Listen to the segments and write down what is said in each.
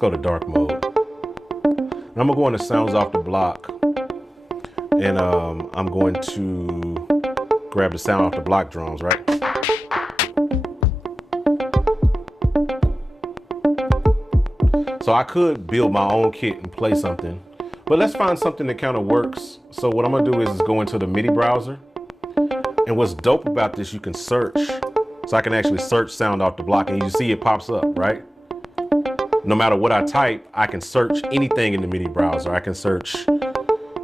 Let's go to dark mode. And I'm gonna go into sounds off the block, and I'm going to grab the sound off the block drums, right? So I could build my own kit and play something, but let's find something that kind of works. So what I'm gonna do is go into the Midi browser, and what's dope about this, you can search. So I can actually search sound off the block, and you see it pops up, right? No matter what I type, I can search anything in the Midi browser. I can search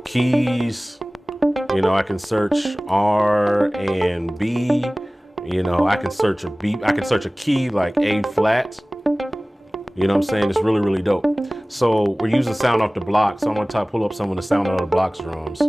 keys, you know, I can search R and B, you know, I can search a B, I can search a key like A flat. You know what I'm saying? It's really, really dope. So we're using sound off the block. So I'm gonna pull up some of the sound off the block's drums.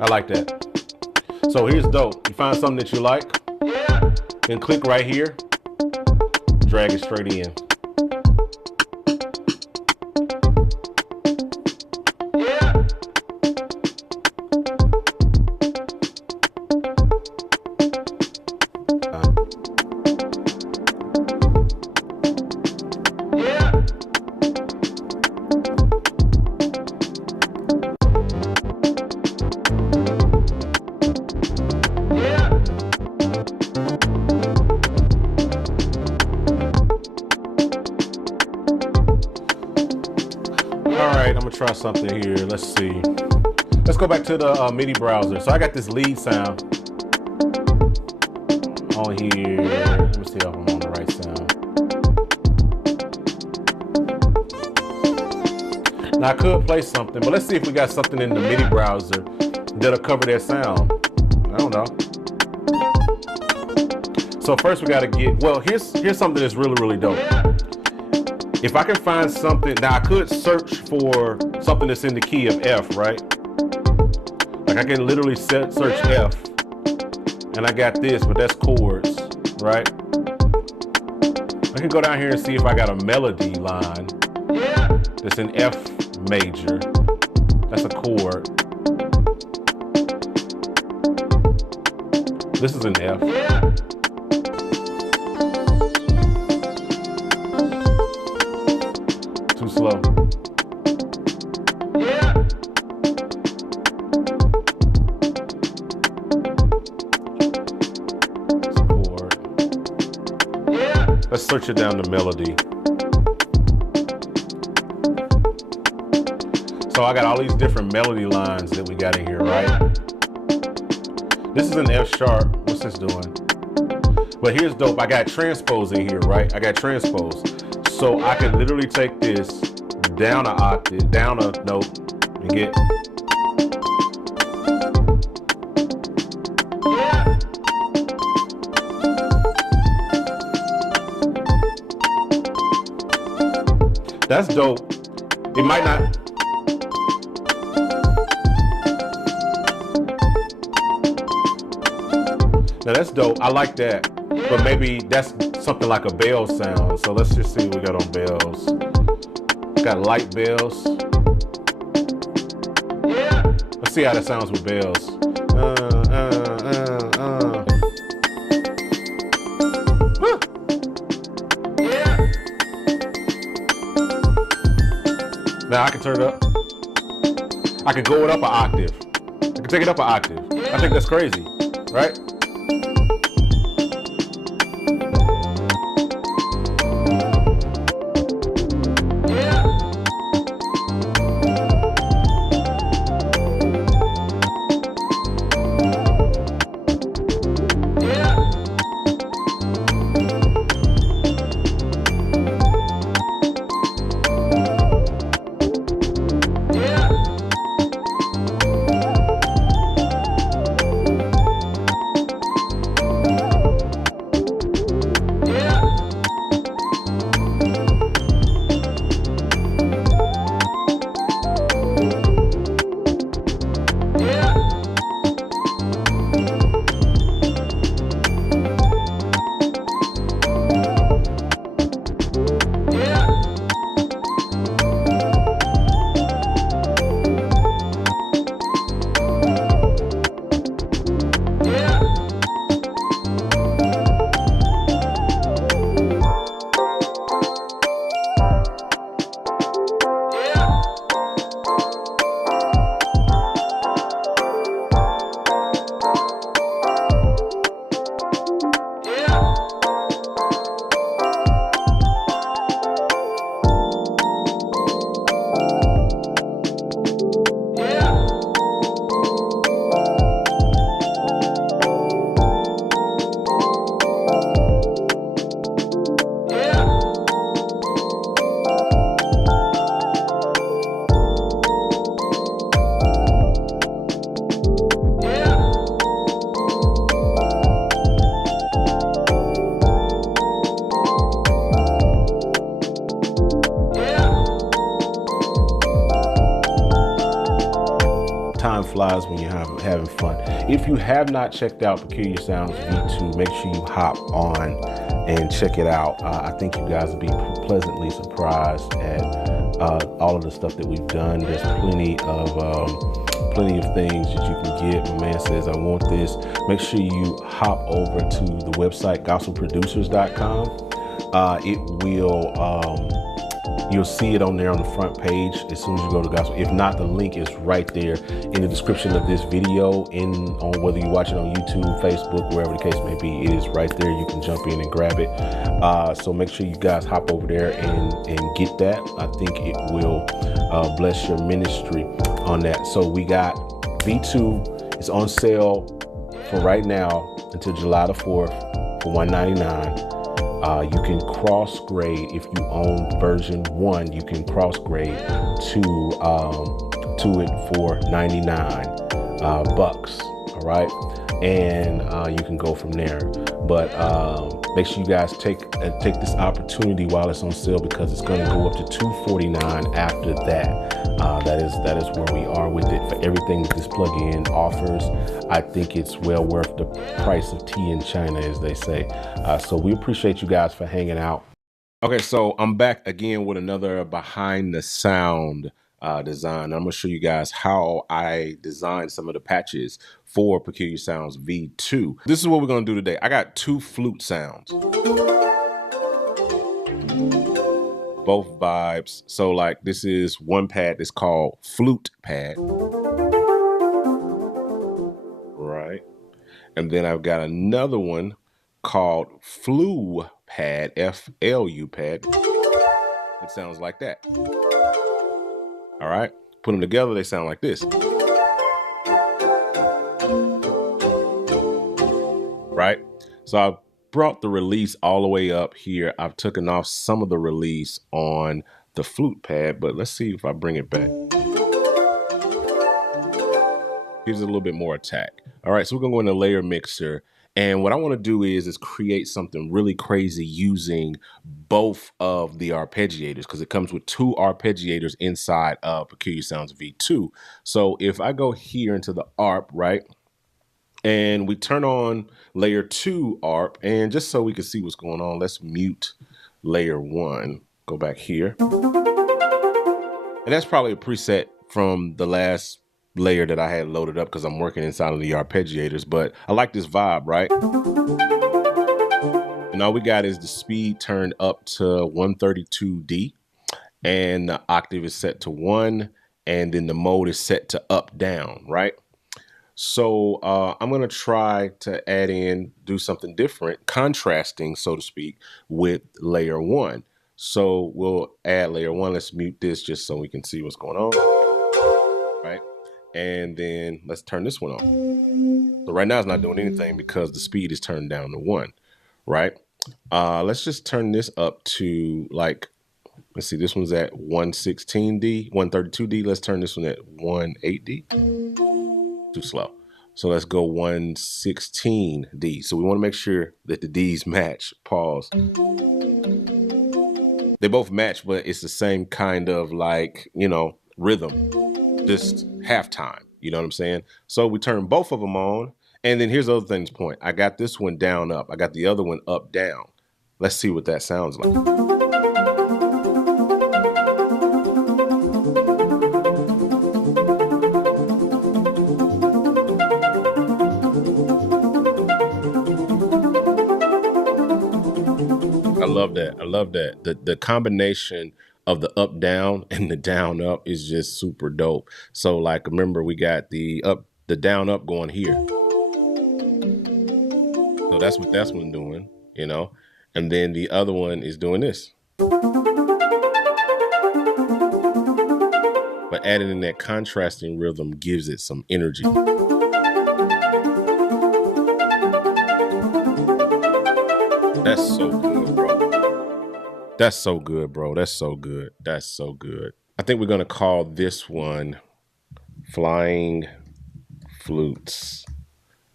I like that. So here's dope. You find something that you like, and click right here, drag it straight in. I'm gonna try something here. Let's see. Let's go back to the Midi browser. So I got this lead sound on here. Let me see if I'm on the right sound. Now I could play something, but let's see if we got something in the Midi browser that'll cover that sound. I don't know. So first we gotta get, well, here's something that's really, really dope. If I can find something, now I could search for something that's in the key of F, right? Like I can literally search F, and I got this, but that's chords, right? I can go down here and see if I got a melody line that's in F major. That's a chord. This is an F. Too slow. It's a chord. Let's search it down to melody. So I got all these different melody lines that we got in here, right? This is an F sharp. What's this doing? But here's dope. I got transpose in here, right? I got transpose. So I can literally take this down an octave, down a note, and get. That's dope. It might not. Now that's dope. I like that. But maybe that's something like a bell sound. So let's just see what we got on bells. Got light bells. Let's see how that sounds with bells. Now I can turn it up. I can go it up an octave. I can take it up an octave. I think that's crazy, right? flies when you're having fun. If you have not checked out Peculiar Sounds V2, make sure you hop on and check it out. I think you guys will be pleasantly surprised at all of the stuff that we've done. There's plenty of things that you can get. My man says, I want this. Make sure you hop over to the website, gospelproducers.com. It will, you'll see it on there on the front page as soon as you go to gospel. If not, the link is right there in the description of this video, on whether you watch it on YouTube, Facebook, wherever the case may be, it is right there. You can jump in and grab it. So make sure you guys hop over there and get that. I think it will bless your ministry on that. So we got V2. It's on sale for right now until July the 4th for $199. You can cross grade if you own version 1. You can cross grade to it for 99 bucks. All right, and you can go from there. But make sure you guys take this opportunity while it's on sale, because it's going to go up to $249 after that. That is where we are with it. For everything that this plugin offers, I think it's well worth the price of tea in China, as they say. So we appreciate you guys for hanging out. Okay, so I'm back again with another behind the sound design. I'm gonna show you guys how I designed some of the patches for Peculiar Sounds V2. This is what we're gonna do today. I got 2 flute sounds. Both vibes. So like, this is one pad that's called flute pad. Right. And then I've got another one called flu pad, F-L-U pad. It sounds like that. All right. Put them together, they sound like this. Right. So I brought the release all the way up here. I've taken off some of the release on the flute pad, but let's see if I bring it back. Gives it a little bit more attack. All right, so we're gonna go in the layer mixer, and what I want to do is create something really crazy using both of the arpeggiators, because it comes with 2 arpeggiators inside of Peculiar Sounds V2. So if I go here into the ARP, right, and we turn on layer 2 ARP, and just so we can see what's going on, let's mute layer 1. Go back here. And that's probably a preset from the last layer that I had loaded up, because I'm working inside of the arpeggiators, but I like this vibe, right? And all we got is the speed turned up to 132D, and the octave is set to 1, and then the mode is set to up down, right? So I'm going to try to do something different, contrasting, so to speak, with layer 1. So we'll add layer 1. Let's mute this just so we can see what's going on. Right. And then let's turn this one on. So right now it's not doing anything because the speed is turned down to 1. Right. Let's just turn this up to, like, let's see, this one's at 116D, 132D. Let's turn this one at 18D. Too slow. So let's go 116D. So we want to make sure that the D's match. Pause. They both match, but it's the same kind of, like, you know, rhythm, just halftime. You know what I'm saying? So we turn both of them on. And then here's the other thing's point. I got this one down up. I got the other one up down. Let's see what that sounds like. I love that. I love that. The combination of the up down and the down up is just super dope. So like, remember, we got the down up going here. So that's what that's one doing, you know, and then the other one is doing this. But adding in that contrasting rhythm gives it some energy. That's so good, bro. That's so good, bro. That's so good. That's so good. I think we're going to call this one Flying Flutes. I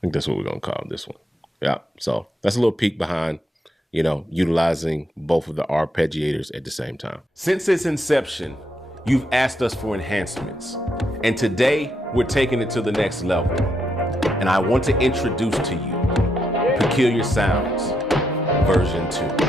think that's what we're going to call this one. Yeah. So that's a little peek behind, you know, utilizing both of the arpeggiators at the same time. Since its inception, you've asked us for enhancements. And today we're taking it to the next level. And I want to introduce to you Peculiar Sounds version 2.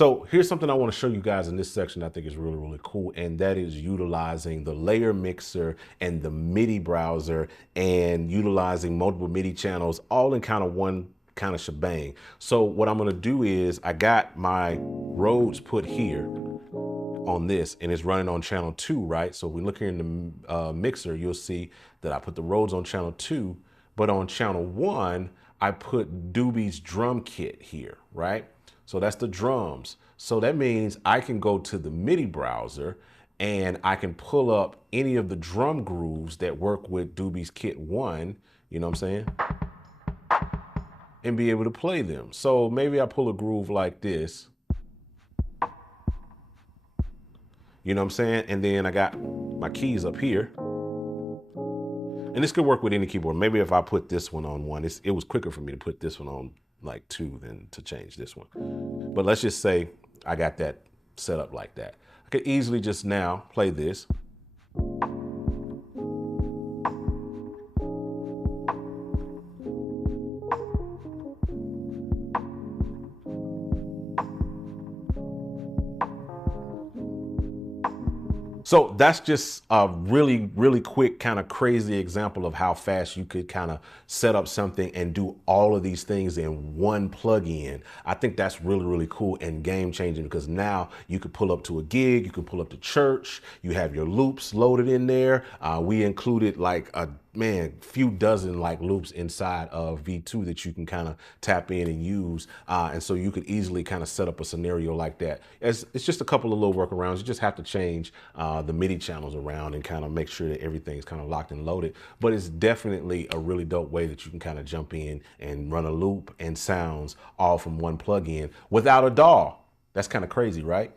So here's something I want to show you guys in this section I think is really, really cool. And that is utilizing the layer mixer and the Midi browser and utilizing multiple Midi channels all in kind of one kind of shebang. So what I'm going to do is I got my Rhodes put here on this and it's running on channel 2, right? So we look here in the mixer, you'll see that I put the Rhodes on channel 2, but on channel 1, I put Doobie's drum kit here, right? So that's the drums. So that means I can go to the Midi browser and I can pull up any of the drum grooves that work with Doobie's kit 1, you know what I'm saying? And be able to play them. So maybe I pull a groove like this. You know what I'm saying? And then I got my keys up here. And this could work with any keyboard. Maybe if I put this one on 1, it was quicker for me to put this one on like 2 than to change this one. But let's just say I got that set up like that. I could easily just now play this. So that's just a really, really quick kind of crazy example of how fast you could kind of set up something and do all of these things in one plugin. I think that's really, really cool and game changing because now you could pull up to a gig, you can pull up to church, you have your loops loaded in there. We included like a few dozen like loops inside of V2 that you can kind of tap in and use. And so you could easily kind of set up a scenario like that. It's just a couple of little workarounds. You just have to change the MIDI channels around and kind of make sure that everything's kind of locked and loaded. But it's definitely a really dope way that you can kind of jump in and run a loop and sounds all from one plugin without a DAW. That's kind of crazy, right?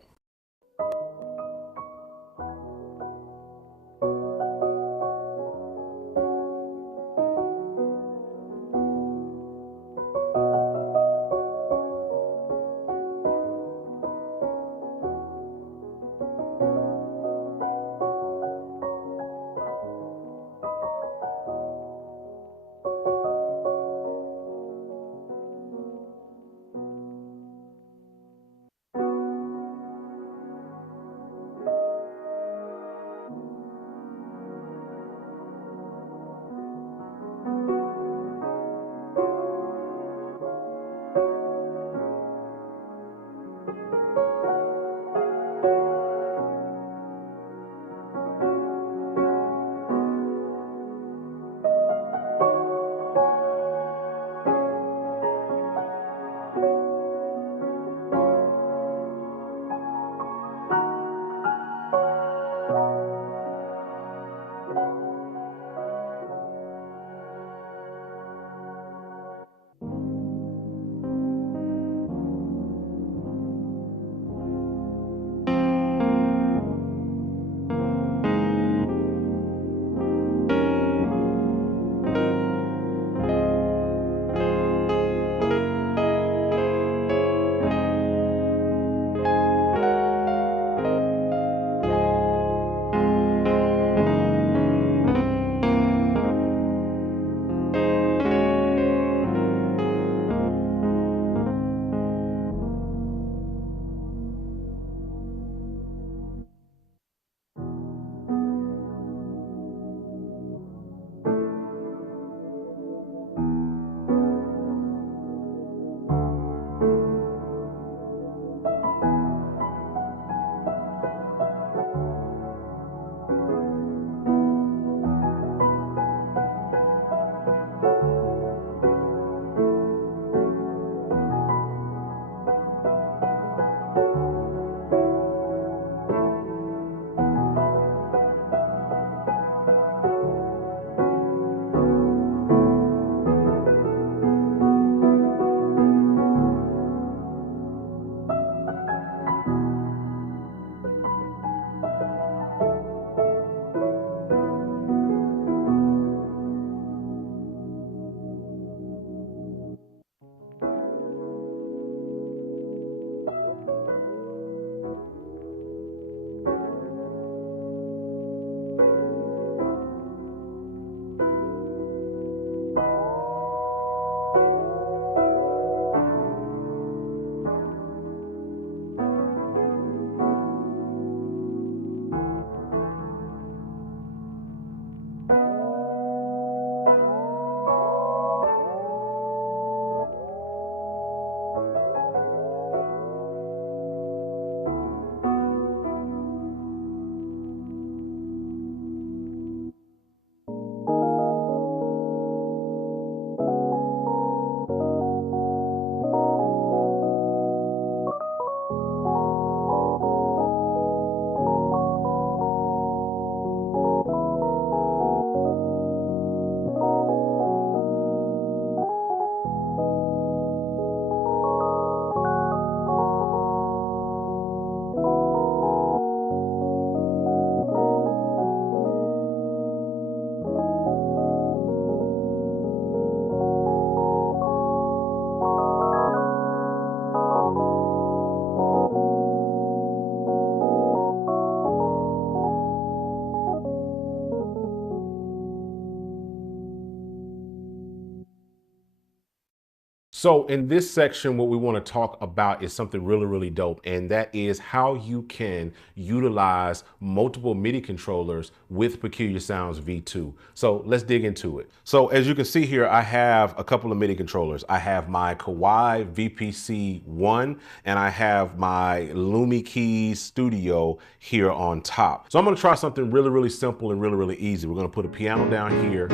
So in this section, what we want to talk about is something really, really dope. And that is how you can utilize multiple MIDI controllers with Peculiar Sounds V2. So let's dig into it. So as you can see here, I have a couple of MIDI controllers. I have my Kawai VPC-1 and I have my Lumi Keys Studio here on top. So I'm going to try something really, really simple and really, really easy. We're going to put a piano down here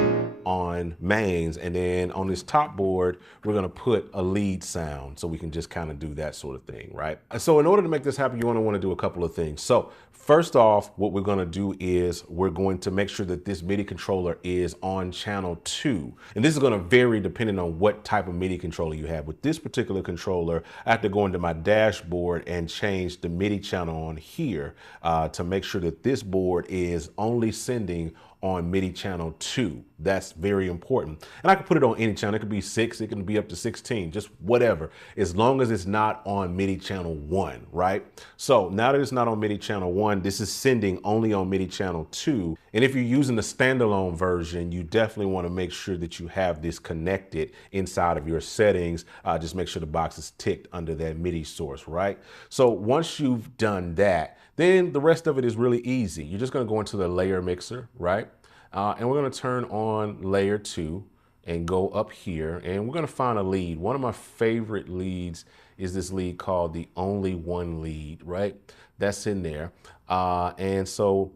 on mains, and then on this top board, we're going to put a lead sound so we can just kind of do that sort of thing, right? So in order to make this happen, you're going to want to do a couple of things. So first off, what we're going to do is we're going to make sure that this MIDI controller is on channel 2. And this is going to vary depending on what type of MIDI controller you have. With this particular controller, I have to go into my dashboard and change the MIDI channel on here to make sure that this board is only sending on MIDI channel 2. That's very important. And I can put it on any channel. It could be 6, it can be up to 16, just whatever, as long as it's not on MIDI channel 1, right? So now that it's not on MIDI channel 1, this is sending only on MIDI channel 2. And if you're using the standalone version, you definitely want to make sure that you have this connected inside of your settings. Just make sure the box is ticked under that MIDI source, right? So once you've done that, then the rest of it is really easy. You're just going to go into the layer mixer, right? And we're going to turn on layer 2 and go up here, and we're going to find a lead. One of my favorite leads is this lead called the Only One lead, right? That's in there. And so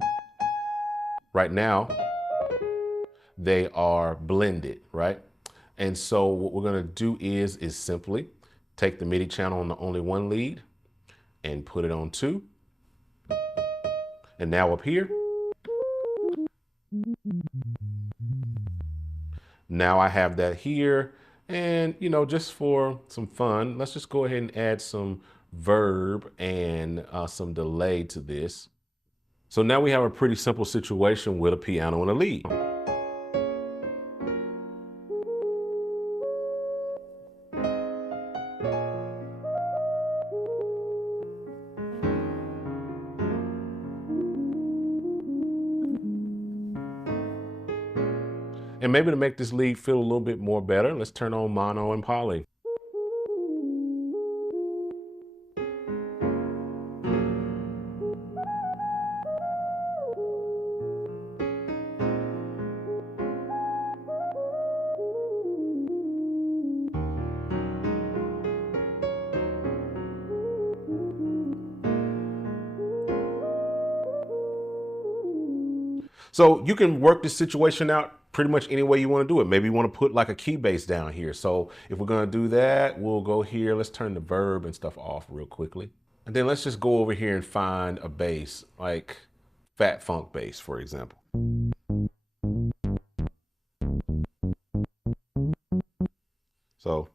right now they are blended, right? And so what we're going to do is simply take the MIDI channel on the Only One lead and put it on 2. And now up here, now I have that here. And, you know, just for some fun, let's just go ahead and add some verb and some delay to this. So now we have a pretty simple situation with a piano and a lead. And maybe to make this lead feel a little bit more better, let's turn on mono and poly. So you can work this situation out pretty much any way you want to do it. Maybe you want to put like a key bass down here. So if we're going to do that, we'll go here. Let's turn the verb and stuff off real quickly. And then let's just go over here and find a bass, like Fat Funk bass, for example. So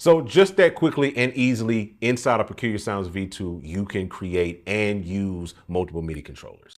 So just that quickly and easily inside of Peculiar Sounds V2, you can create and use multiple MIDI controllers.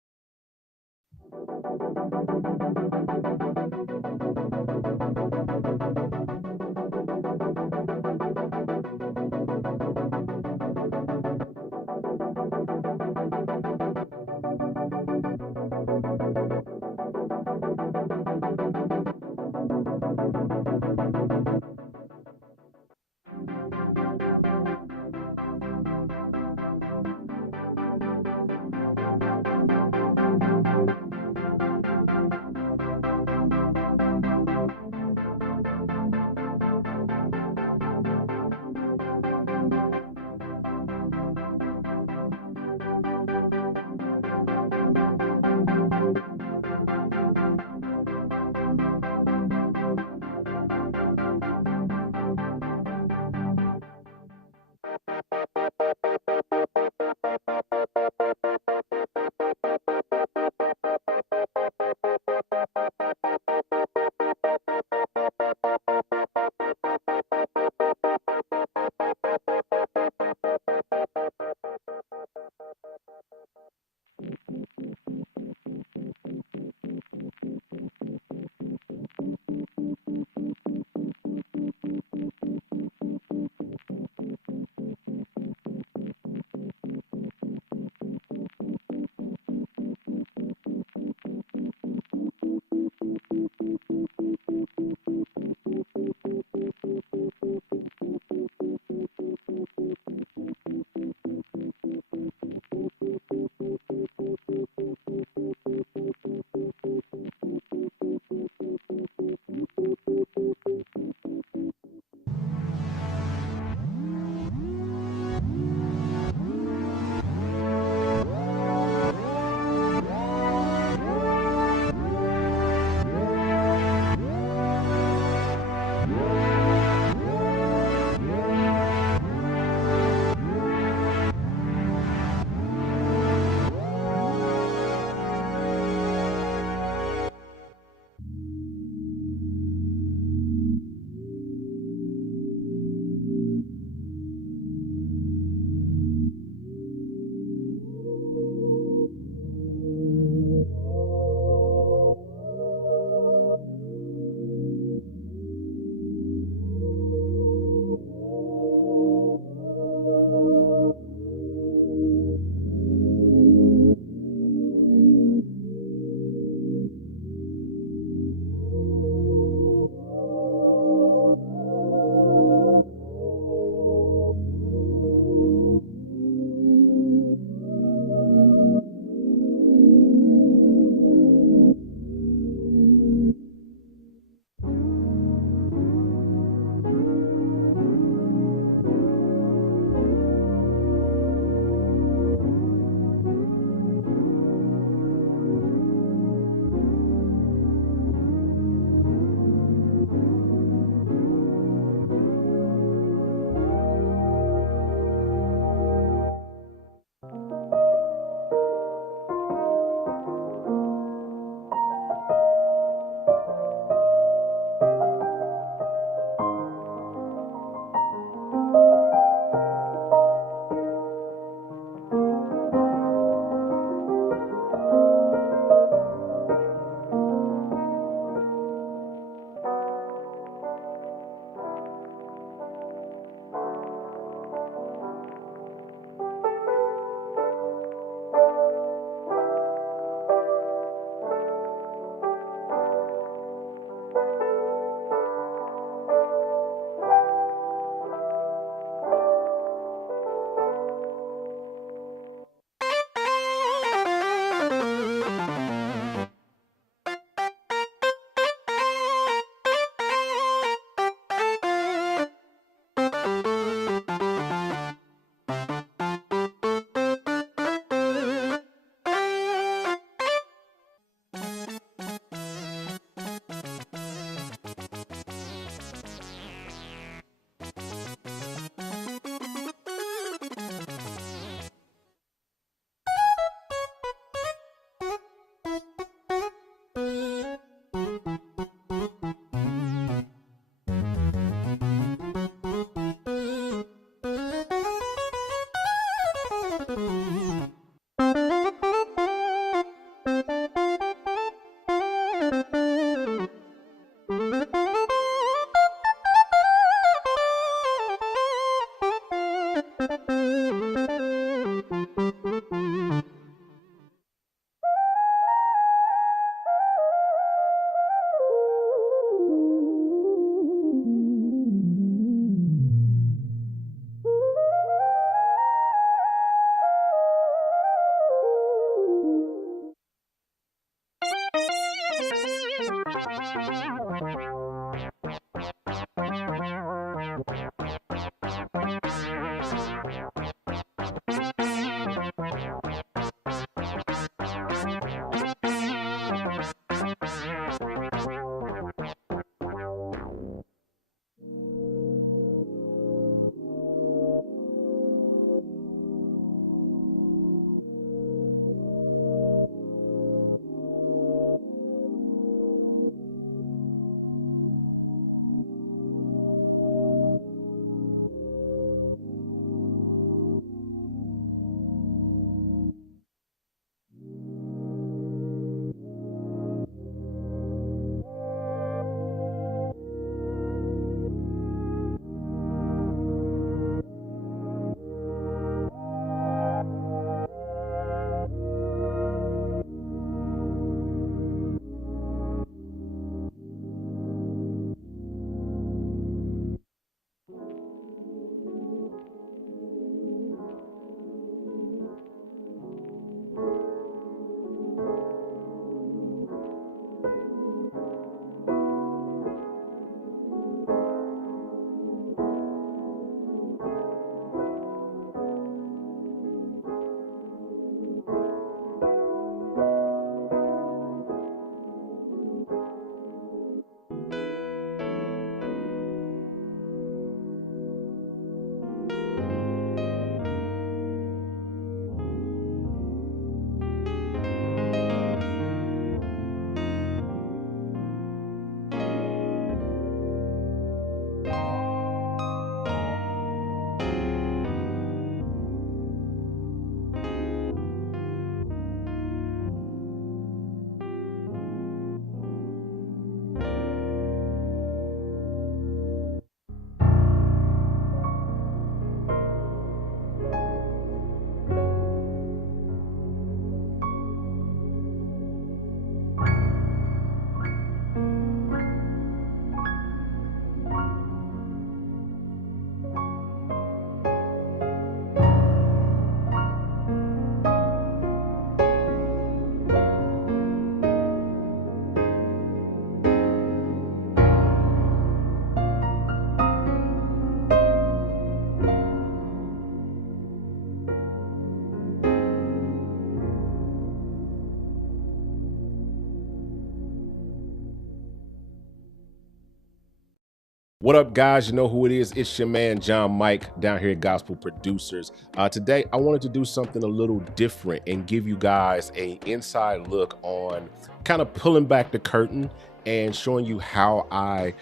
What up, guys? You know who it is. It's your man, John Mike, down here at Gospel Producers. Today, I wanted to do something a little different and give you guys an inside look on kind of pulling back the curtain and showing you how I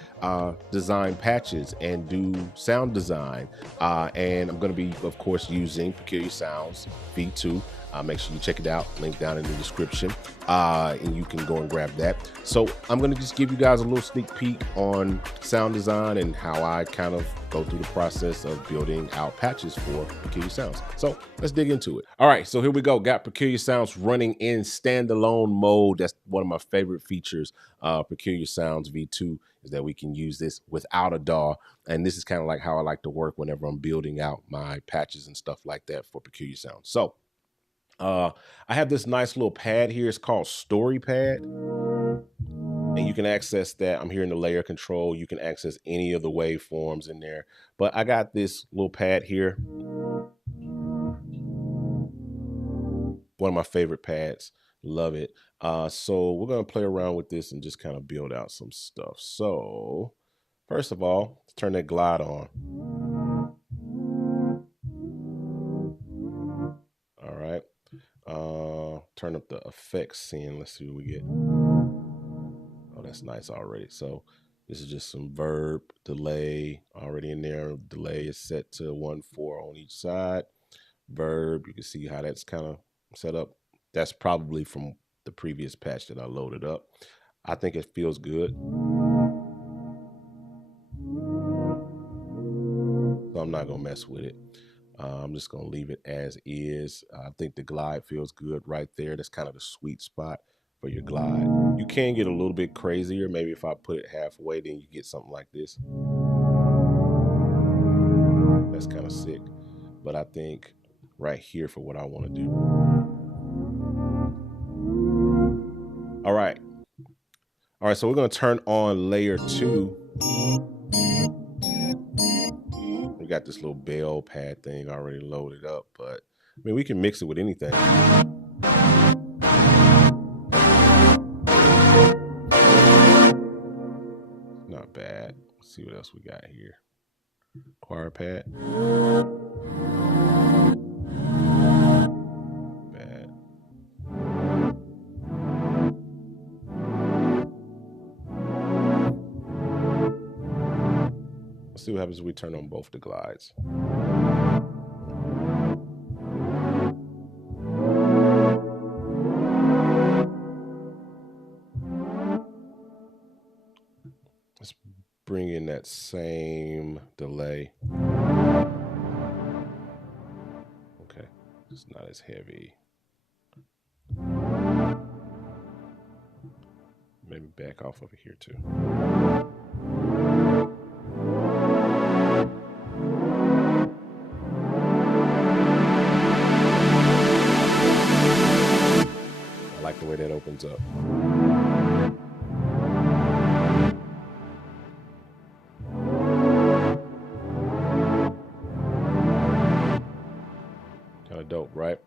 design patches and do sound design. And I'm going to be, of course, using Peculiar Sounds V2. Make sure you check it out, link down in the description, and you can go and grab that. So I'm going to just give you guys a little sneak peek on sound design and how I kind of go through the process of building out patches for Peculiar Sounds. So let's dig into it. All right, so here we go. Got Peculiar Sounds running in standalone mode. That's one of my favorite features. Peculiar Sounds V2 is that we can use this without a DAW. And this is kind of like how I like to work whenever I'm building out my patches and stuff like that for Peculiar Sounds. So I have this nice little pad here. It's called Story Pad. And you can access that. I'm here in the layer control. You can access any of the waveforms in there. But I got this little pad here. One of my favorite pads. Love it. So we're going to play around with this and just kind of build out some stuff. So first of all, let's turn that glide on. All right. Turn up the effects scene. Let's see what we get. Oh, that's nice already. So this is just some verb delay already in there. Delay is set to 1/4 on each side. Verb, you can see how that's kind of set up. That's probably from the previous patch that I loaded up. I think it feels good. So I'm not gonna mess with it. I'm just gonna leave it as is. I think the glide feels good right there. That's kind of the sweet spot for your glide. You can get a little bit crazier. Maybe if I put it halfway, then you get something like this. That's kind of sick. But I think right here for what I want to do. All right. All right, so we're gonna turn on layer 2. We got this little bell pad thing already loaded up, but I mean, we can mix it with anything. Not bad. Let's see what else we got here. Choir pad. Bad. Let's see what happens if we turn on both the glides. Let's bring in that same delay. Okay, it's not as heavy. Maybe back off over here too. I like the way that opens up. Kind of dope, right?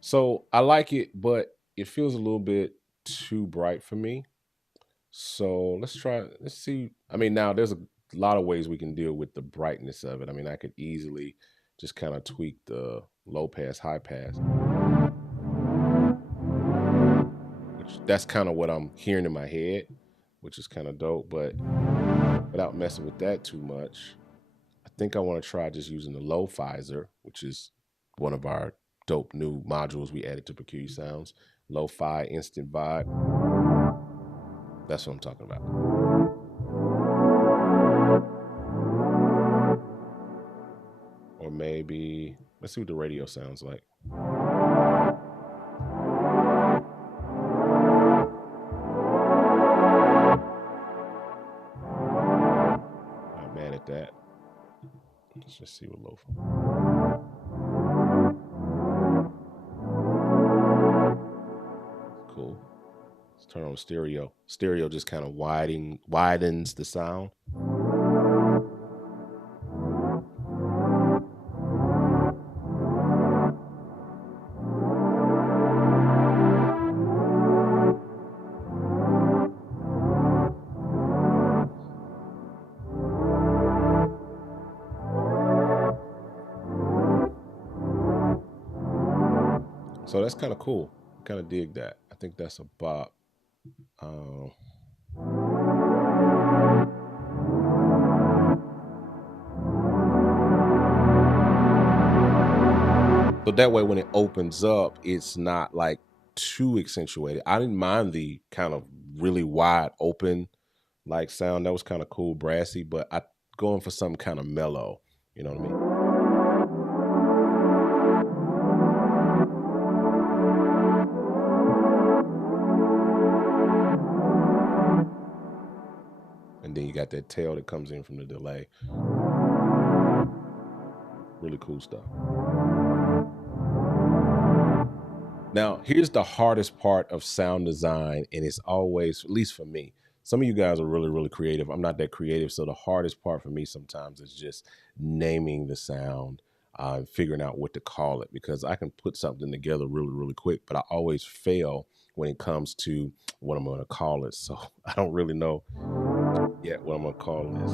So I like it, but it feels a little bit too bright for me. So let's see. I mean, now there's a lot of ways we can deal with the brightness of it. I mean, I could easily just kind of tweak the low pass, high pass. That's kind of what I'm hearing in my head, which is kind of dope, but without messing with that too much, I think I want to try just using the Low-fizer, which is one of our dope new modules we added to Peculiar Sounds. Lo-fi, instant vibe. That's what I'm talking about. Or maybe, let's see what the radio sounds like. Not mad at that. Let's just see what lo-fi. Cool. Let's turn on stereo. Stereo just kind of widens the sound. So that's kind of cool. Kind of dig that. I think that's a bop. So that way when it opens up, it's not like too accentuated. I didn't mind the kind of really wide open like sound. That was kind of cool, brassy, but I going for something kind of mellow. You know what I mean? And then you got that tail that comes in from the delay. Really cool stuff. Now, here's the hardest part of sound design, and it's always, at least for me, some of you guys are really, really creative. I'm not that creative, so the hardest part for me sometimes is just naming the sound, figuring out what to call it, because I can put something together really, really quick, but I always fail when it comes to what I'm going to call it. So I don't really know yet what I'm going to call this.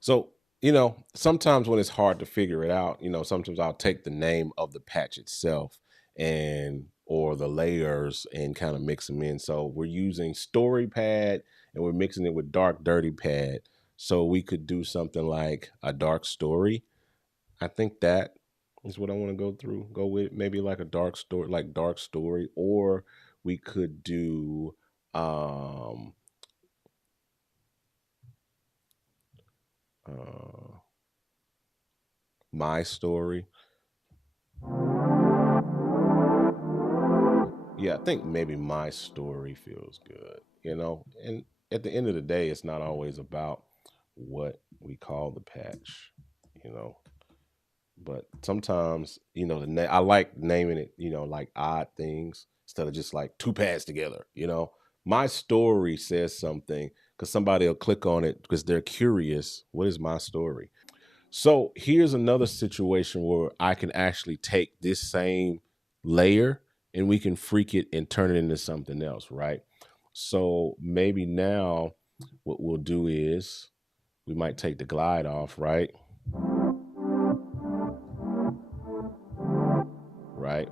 So, you know, sometimes when it's hard to figure it out, you know, sometimes I'll take the name of the patch itself or the layers and kind of mix them in. So we're using story pad and we're mixing it with dark dirty pad. So we could do something like a dark story. I think that is what I want to go with. Maybe like a dark story, or we could do my story. Yeah, I think maybe my story feels good, you know? And at the end of the day, it's not always about what we call the patch, you know? But sometimes, you know, I like naming it, you know, like odd things instead of just like two pads together, you know? My story says something because somebody will click on it because they're curious. What is my story? So here's another situation where I can actually take this same layer and we can freak it and turn it into something else, right? So maybe now what we'll do is we might take the glide off, right? Right.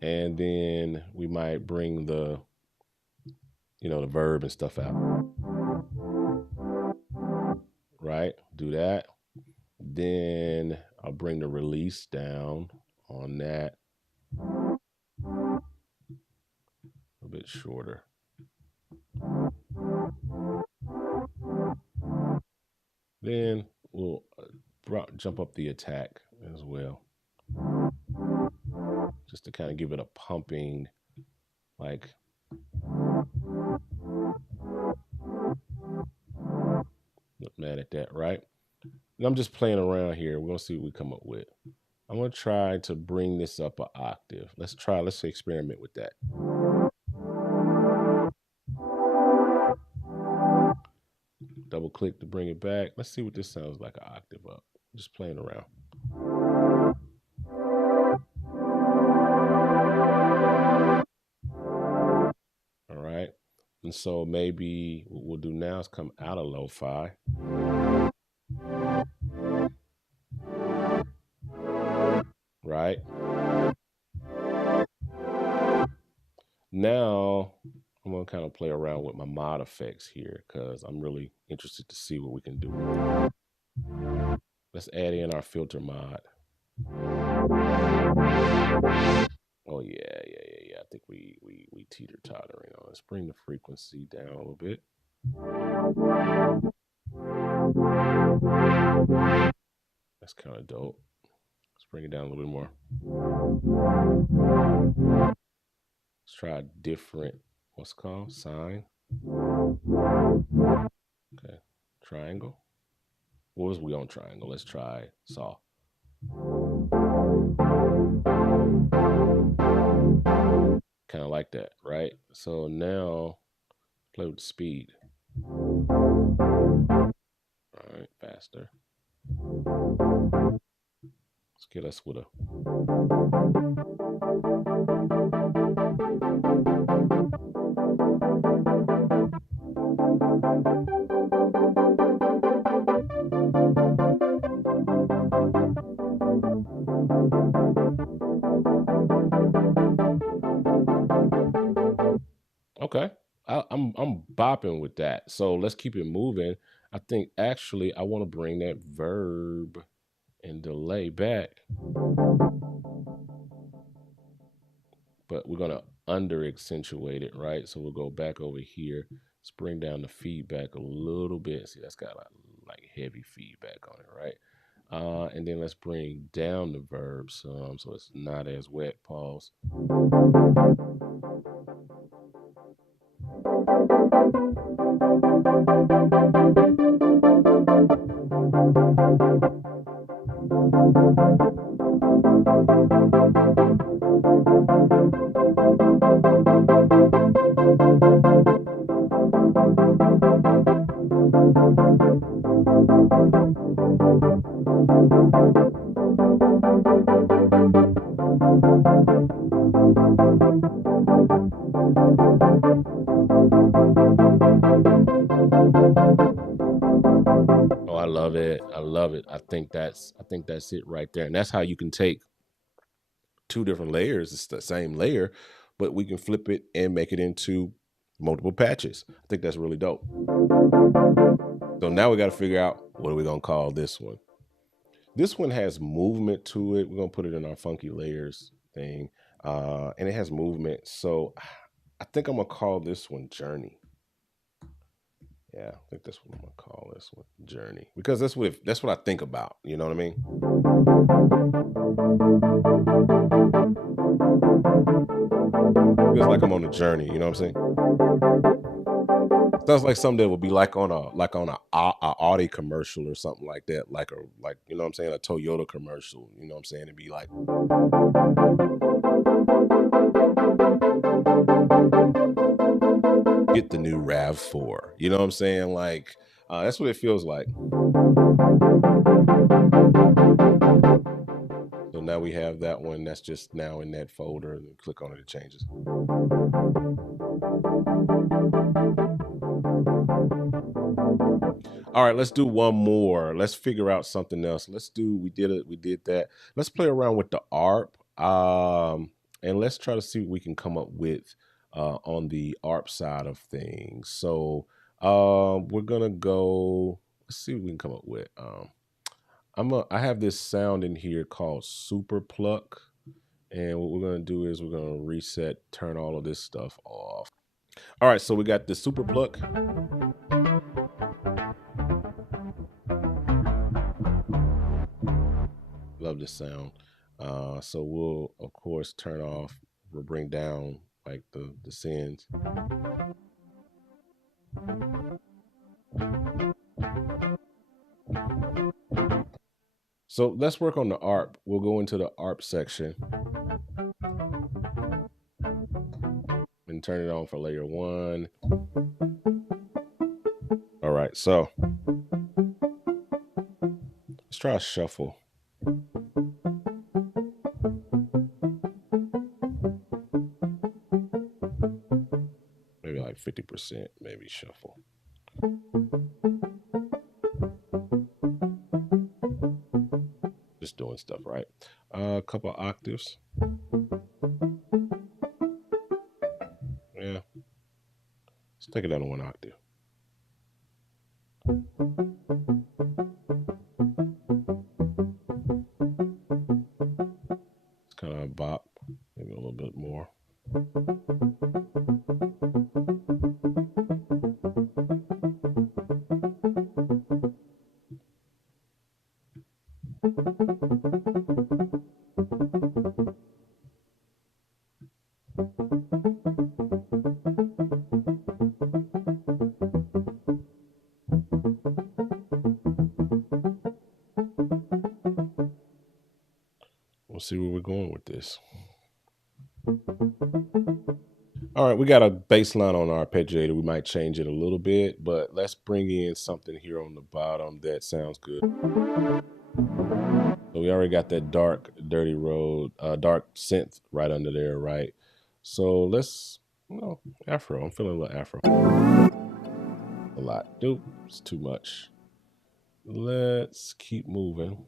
And then we might bring the, you know, the verb and stuff out. Right. Do that. Then I'll bring the release down on that a bit shorter. Then we'll jump up the attack as well, just to kind of give it a pumping, like, not mad at that, right? And I'm just playing around here. We're gonna see what we come up with. I'm gonna try to bring this up an octave. Let's experiment with that. Double click to bring it back. Let's see what this sounds like an octave up. Just playing around. All right. And so maybe what we'll do now is come out of lo-fi. Right. Now I'm gonna kind of play around with my mod effects here because I'm really interested to see what we can do. Let's add in our filter mod. Oh yeah. I think we teeter-tottering on. Let's bring the frequency down a little bit. That's kind of dope. Let's bring it down a little bit more. Let's try a different, what's it called? Sine. Okay. Triangle. What was we on triangle? Let's try saw. Kind of like that, right? So now play with the speed. All right, faster. Let's get us with a. Okay, I'm bopping with that. So let's keep it moving. I think actually I want to bring that verb and delay back, but we're gonna under accentuate it, right? So we'll go back over here. Let's bring down the feedback a little bit. See, that's got like heavy feedback on it, right? And then let's bring down the verb some so it's not as wet. Pause. Oh, I love it. I love it. I think that's it right there. And that's how you can take two different layers. It's the same layer, but we can flip it and make it into multiple patches. I think that's really dope. So now we got to figure out, what are we going to call this one? This one has movement to it. We're going to put it in our funky layers thing. And it has movement. So I think I'm going to call this one Journey. Yeah, I think that's what I'm gonna call this one, Journey, because that's what I think about. You know what I mean? Feels like I'm on a journey, you know what I'm saying? Sounds like something that would be like on a Audi commercial or something like that, like you know what I'm saying, a Toyota commercial, you know what I'm saying? It'd be like get the new RAV4, you know what I'm saying? Like that's what it feels like. So now we have that one that's just now in that folder, and click on it, it changes. All right, let's do one more. Let's figure out something else. We did that. Let's play around with the ARP, and let's try to see what we can come up with on the ARP side of things. So we're gonna go, let's see what we can come up with. I have this sound in here called Super Pluck, and what we're gonna do is we're gonna reset, turn all of this stuff off. All right, so we got the Super Pluck. Love this sound. So we'll of course turn off, we'll bring down like the sends. So let's work on the ARP. We'll go into the ARP section and turn it on for layer 1. All right, so let's try a shuffle. Maybe like 50%, maybe shuffle. Just doing stuff, right? A couple octaves. Yeah. Let's take it down to 1 octave. It's kind of a bop, maybe a little bit more. We'll see where we're going with this. All right, we got a bass line on our arpeggiator. We might change it a little bit, but let's bring in something here on the bottom that sounds good. So we already got that dark, dirty road, dark synth right under there, right? So let's, Afro. I'm feeling a little Afro. A lot. Nope, it's too much. Let's keep moving.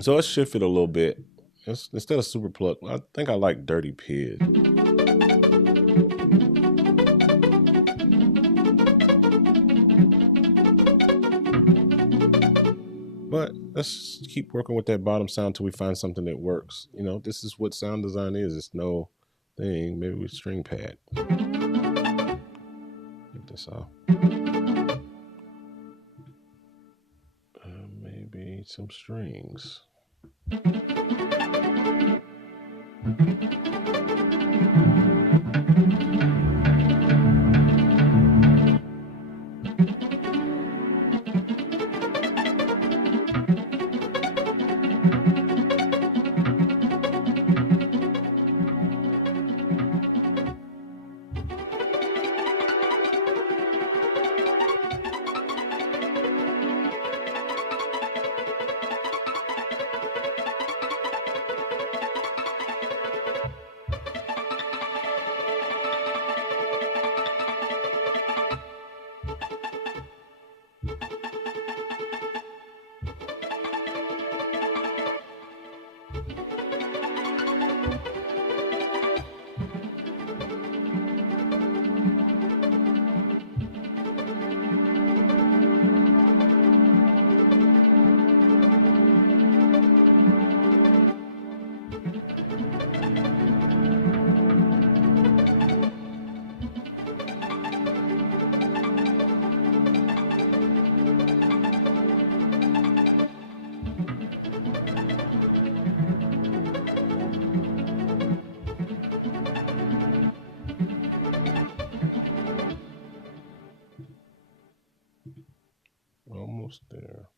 So let's shift it a little bit. Instead of Super Pluck, I think I like Dirty Pig. But let's keep working with that bottom sound till we find something that works. You know, this is what sound design is. It's no thing. Maybe with string pad. Take this off. Maybe some strings. almost there.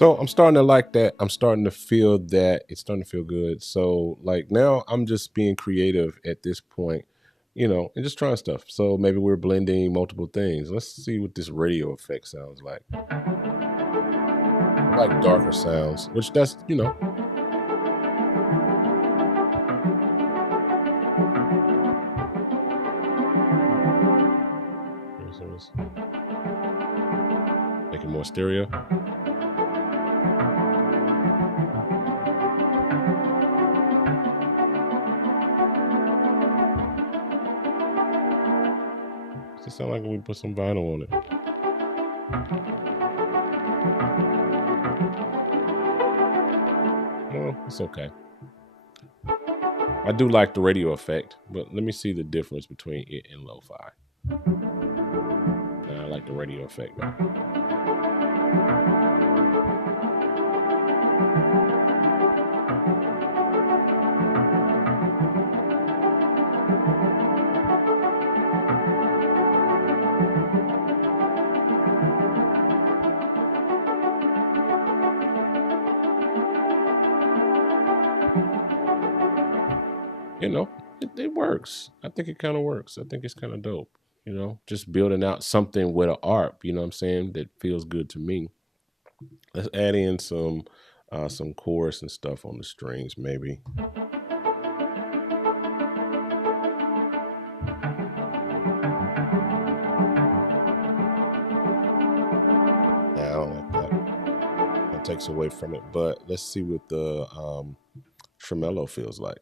So I'm starting to like that. I'm starting to feel that it's starting to feel good. So like now I'm just being creative at this point, you know, and just trying stuff. So maybe we're blending multiple things. Let's see what this radio effect sounds like. I like darker sounds, which that's, you know. Make it more stereo. Does it sound like we put some vinyl on it? Well, it's okay. I do like the radio effect, but let me see the difference between it and lo-fi. I like the radio effect though. You know, it works. I think it kind of works. I think it's kind of dope. You know, just building out something with an ARP, you know what I'm saying, that feels good to me. Let's add in some chorus and stuff on the strings, maybe. I don't like that. That takes away from it. But let's see what the tremolo feels like.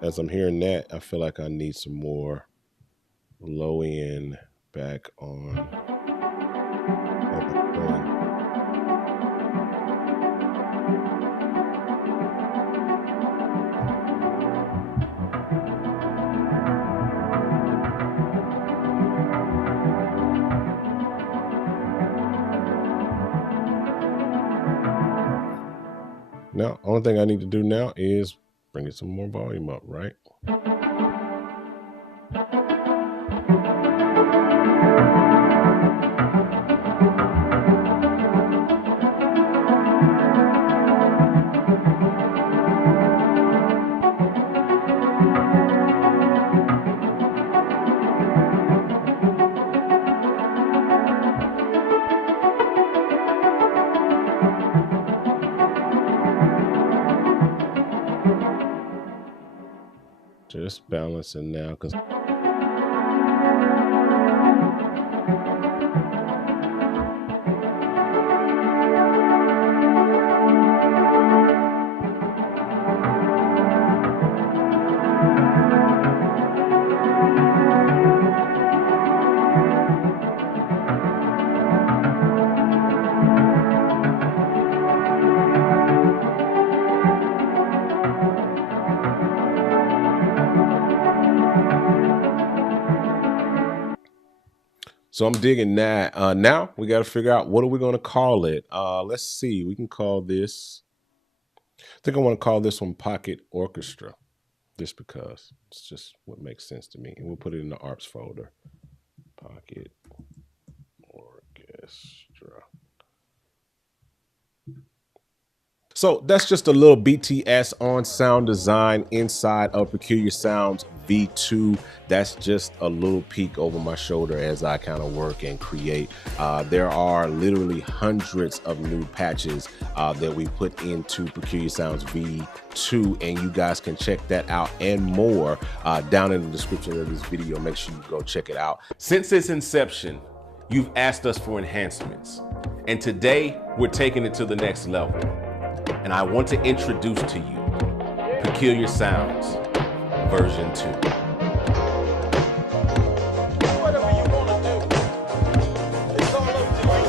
As I'm hearing that, I feel like I need some more low end back on. Now, only thing I need to do now is bring it some more volume up, right? Just balancing now, because so I'm digging that. Now we got to figure out, what are we going to call it? Let's see. We can call this, I think I want to call this one Pocket Orchestra, just because it's just what makes sense to me. And we'll put it in the ARPS folder. Pocket Orchestra. So that's just a little BTS on sound design inside of Peculiar Sounds V2. That's just a little peek over my shoulder as I kind of work and create. There are literally hundreds of new patches that we put into Peculiar Sounds V2, and you guys can check that out and more down in the description of this video. Make sure you go check it out. Since its inception, you've asked us for enhancements, and today we're taking it to the next level. And I want to introduce to you Peculiar Sounds version 2. Whatever you want to do, it's all up to you.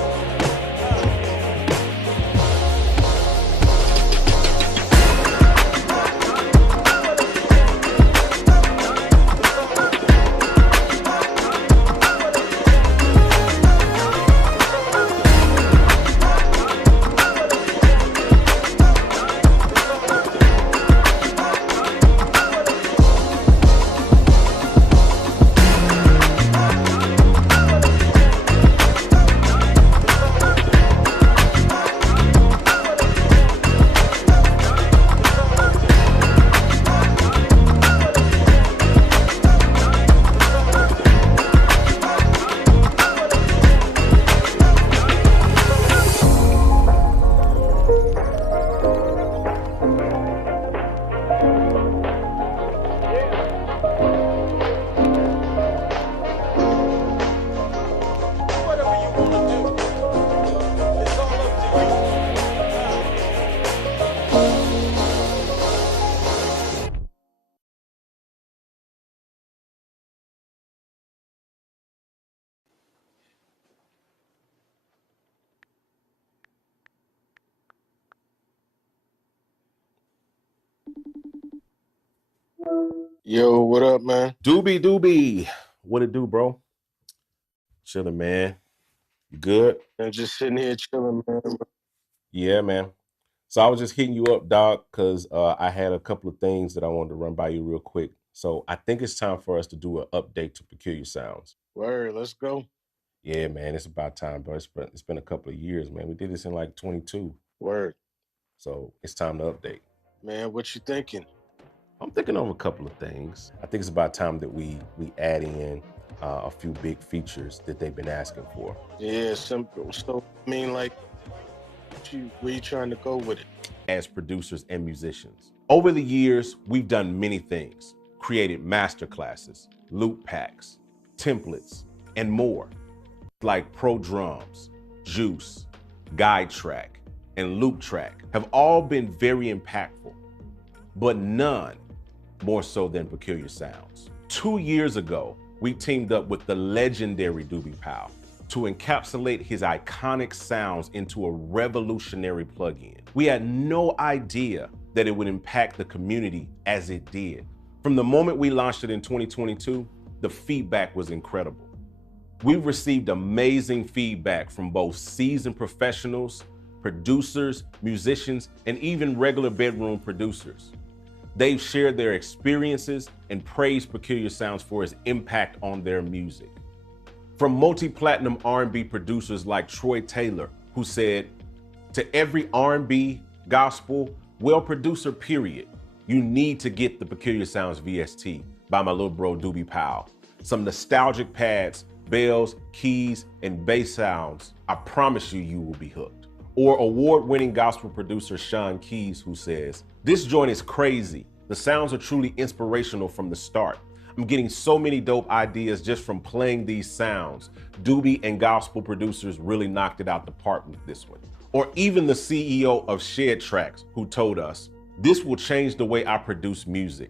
Yo, what up, man? Doobie, what it do, bro? Chilling, man. You good? I'm just sitting here chilling, man. Yeah, man. So I was just hitting you up, dog, because I had a couple of things that I wanted to run by you real quick. So I think it's time for us to do an update to Peculiar Sounds. Word, let's go. Yeah, man, it's about time, bro. It's been a couple of years, man. We did this in like 22. Word. So it's time to update. Man, what you thinking? I'm thinking of a couple of things. I think it's about time that we add in a few big features that they've been asking for. Yeah, simple. So, I mean, like, where you trying to go with it? As producers and musicians. Over the years, we've done many things. Created masterclasses, loop packs, templates, and more. Like Pro Drums, Juice, Guide Track, and Loop Track have all been very impactful, but none more so than Peculiar Sounds. 2 years ago, we teamed up with the legendary Doobie Powell to encapsulate his iconic sounds into a revolutionary plugin. We had no idea that it would impact the community as it did. From the moment we launched it in 2022, the feedback was incredible. We've received amazing feedback from both seasoned professionals, producers, musicians, and even regular bedroom producers. They've shared their experiences and praised Peculiar Sounds for its impact on their music. From multi-platinum R&B producers like Troy Taylor, who said, "To every R&B, gospel, well producer period, you need to get the Peculiar Sounds VST by my little bro Doobie Powell. Some nostalgic pads, bells, keys, and bass sounds. I promise you, you will be hooked." Or award-winning gospel producer Sean Keys, who says, "This joint is crazy. The sounds are truly inspirational from the start. I'm getting so many dope ideas just from playing these sounds. Doobie and gospel producers really knocked it out the park with this one. Or even the CEO of Shed Tracks, who told us, "This will change the way I produce music.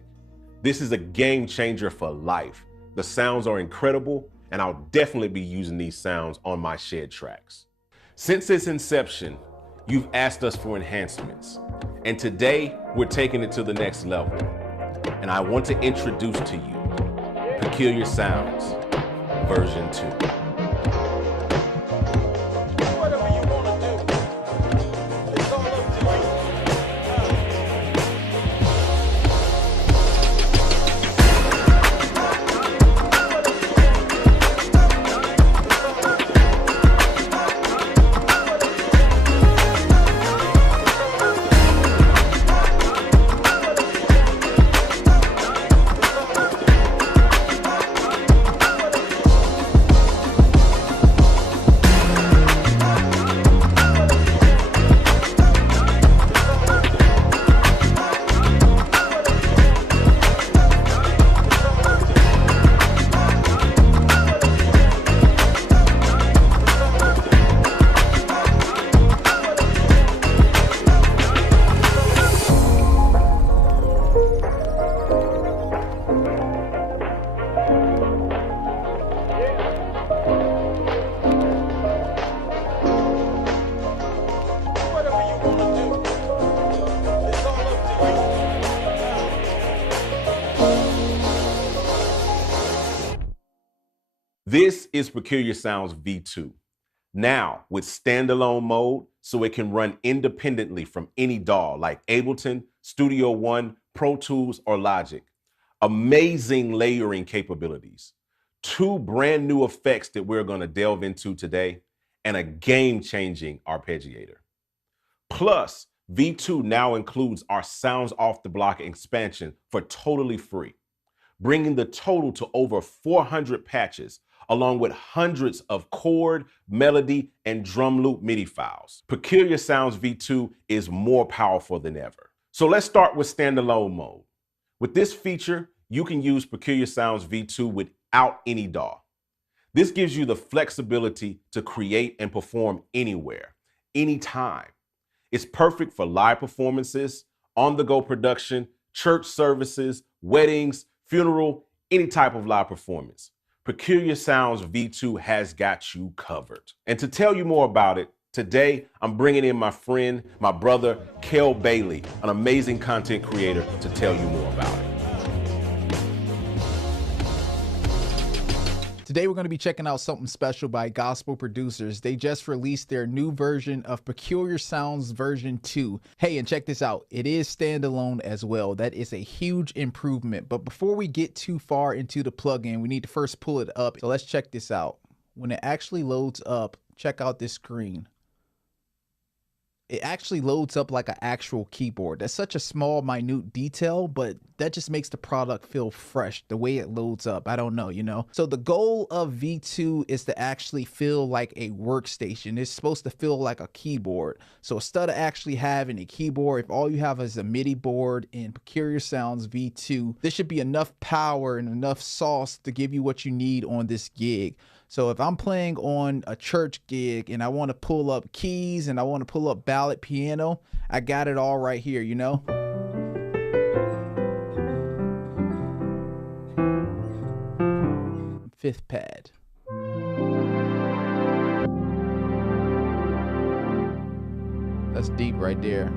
This is a game changer for life. The sounds are incredible, and I'll definitely be using these sounds on my Shed Tracks." Since its inception, you've asked us for enhancements, and today we're taking it to the next level. And I want to introduce to you Peculiar Sounds version 2. Whatever you wanna do, it's all up to you. Whatever you wanna do, it's all up to you. This is Peculiar Sounds V2. Now with standalone mode, so it can run independently from any DAW like Ableton, Studio One, Pro Tools, or Logic. Amazing layering capabilities. 2 brand new effects that we're going to delve into today, and a game-changing arpeggiator. Plus, V2 now includes our Sounds Off the Block expansion for totally free, bringing the total to over 400 patches, along with hundreds of chord, melody, and drum loop MIDI files. Peculiar Sounds V2 is more powerful than ever. So let's start with standalone mode. With this feature, you can use Peculiar Sounds V2 without any DAW. This gives you the flexibility to create and perform anywhere, anytime. It's perfect for live performances, on-the-go production, church services, weddings, funeral, any type of live performance. Peculiar Sounds V2 has got you covered. And to tell you more about it, today I'm bringing in my friend, my brother, Kel Bailey, an amazing content creator, to tell you more about it. Today we're going to be checking out something special by gospel producers. They just released their new version of Peculiar Sounds version 2. Hey, and check this out. It is standalone as well. That is a huge improvement. But before we get too far into the plugin, we need to first pull it up. So let's check this out. When it actually loads up, check out this screen. It actually loads up like an actual keyboard. That's such a small, minute detail, but that just makes the product feel fresh, the way it loads up. I don't know, you know? So the goal of V2 is to actually feel like a workstation. It's supposed to feel like a keyboard. So instead of actually having a keyboard, if all you have is a MIDI board in Peculiar Sounds V2, this should be enough power and enough sauce to give you what you need on this gig. So if I'm playing on a church gig and I want to pull up keys and I want to pull up ballad piano, I got it all right here, you know? Fifth pad. That's deep right there.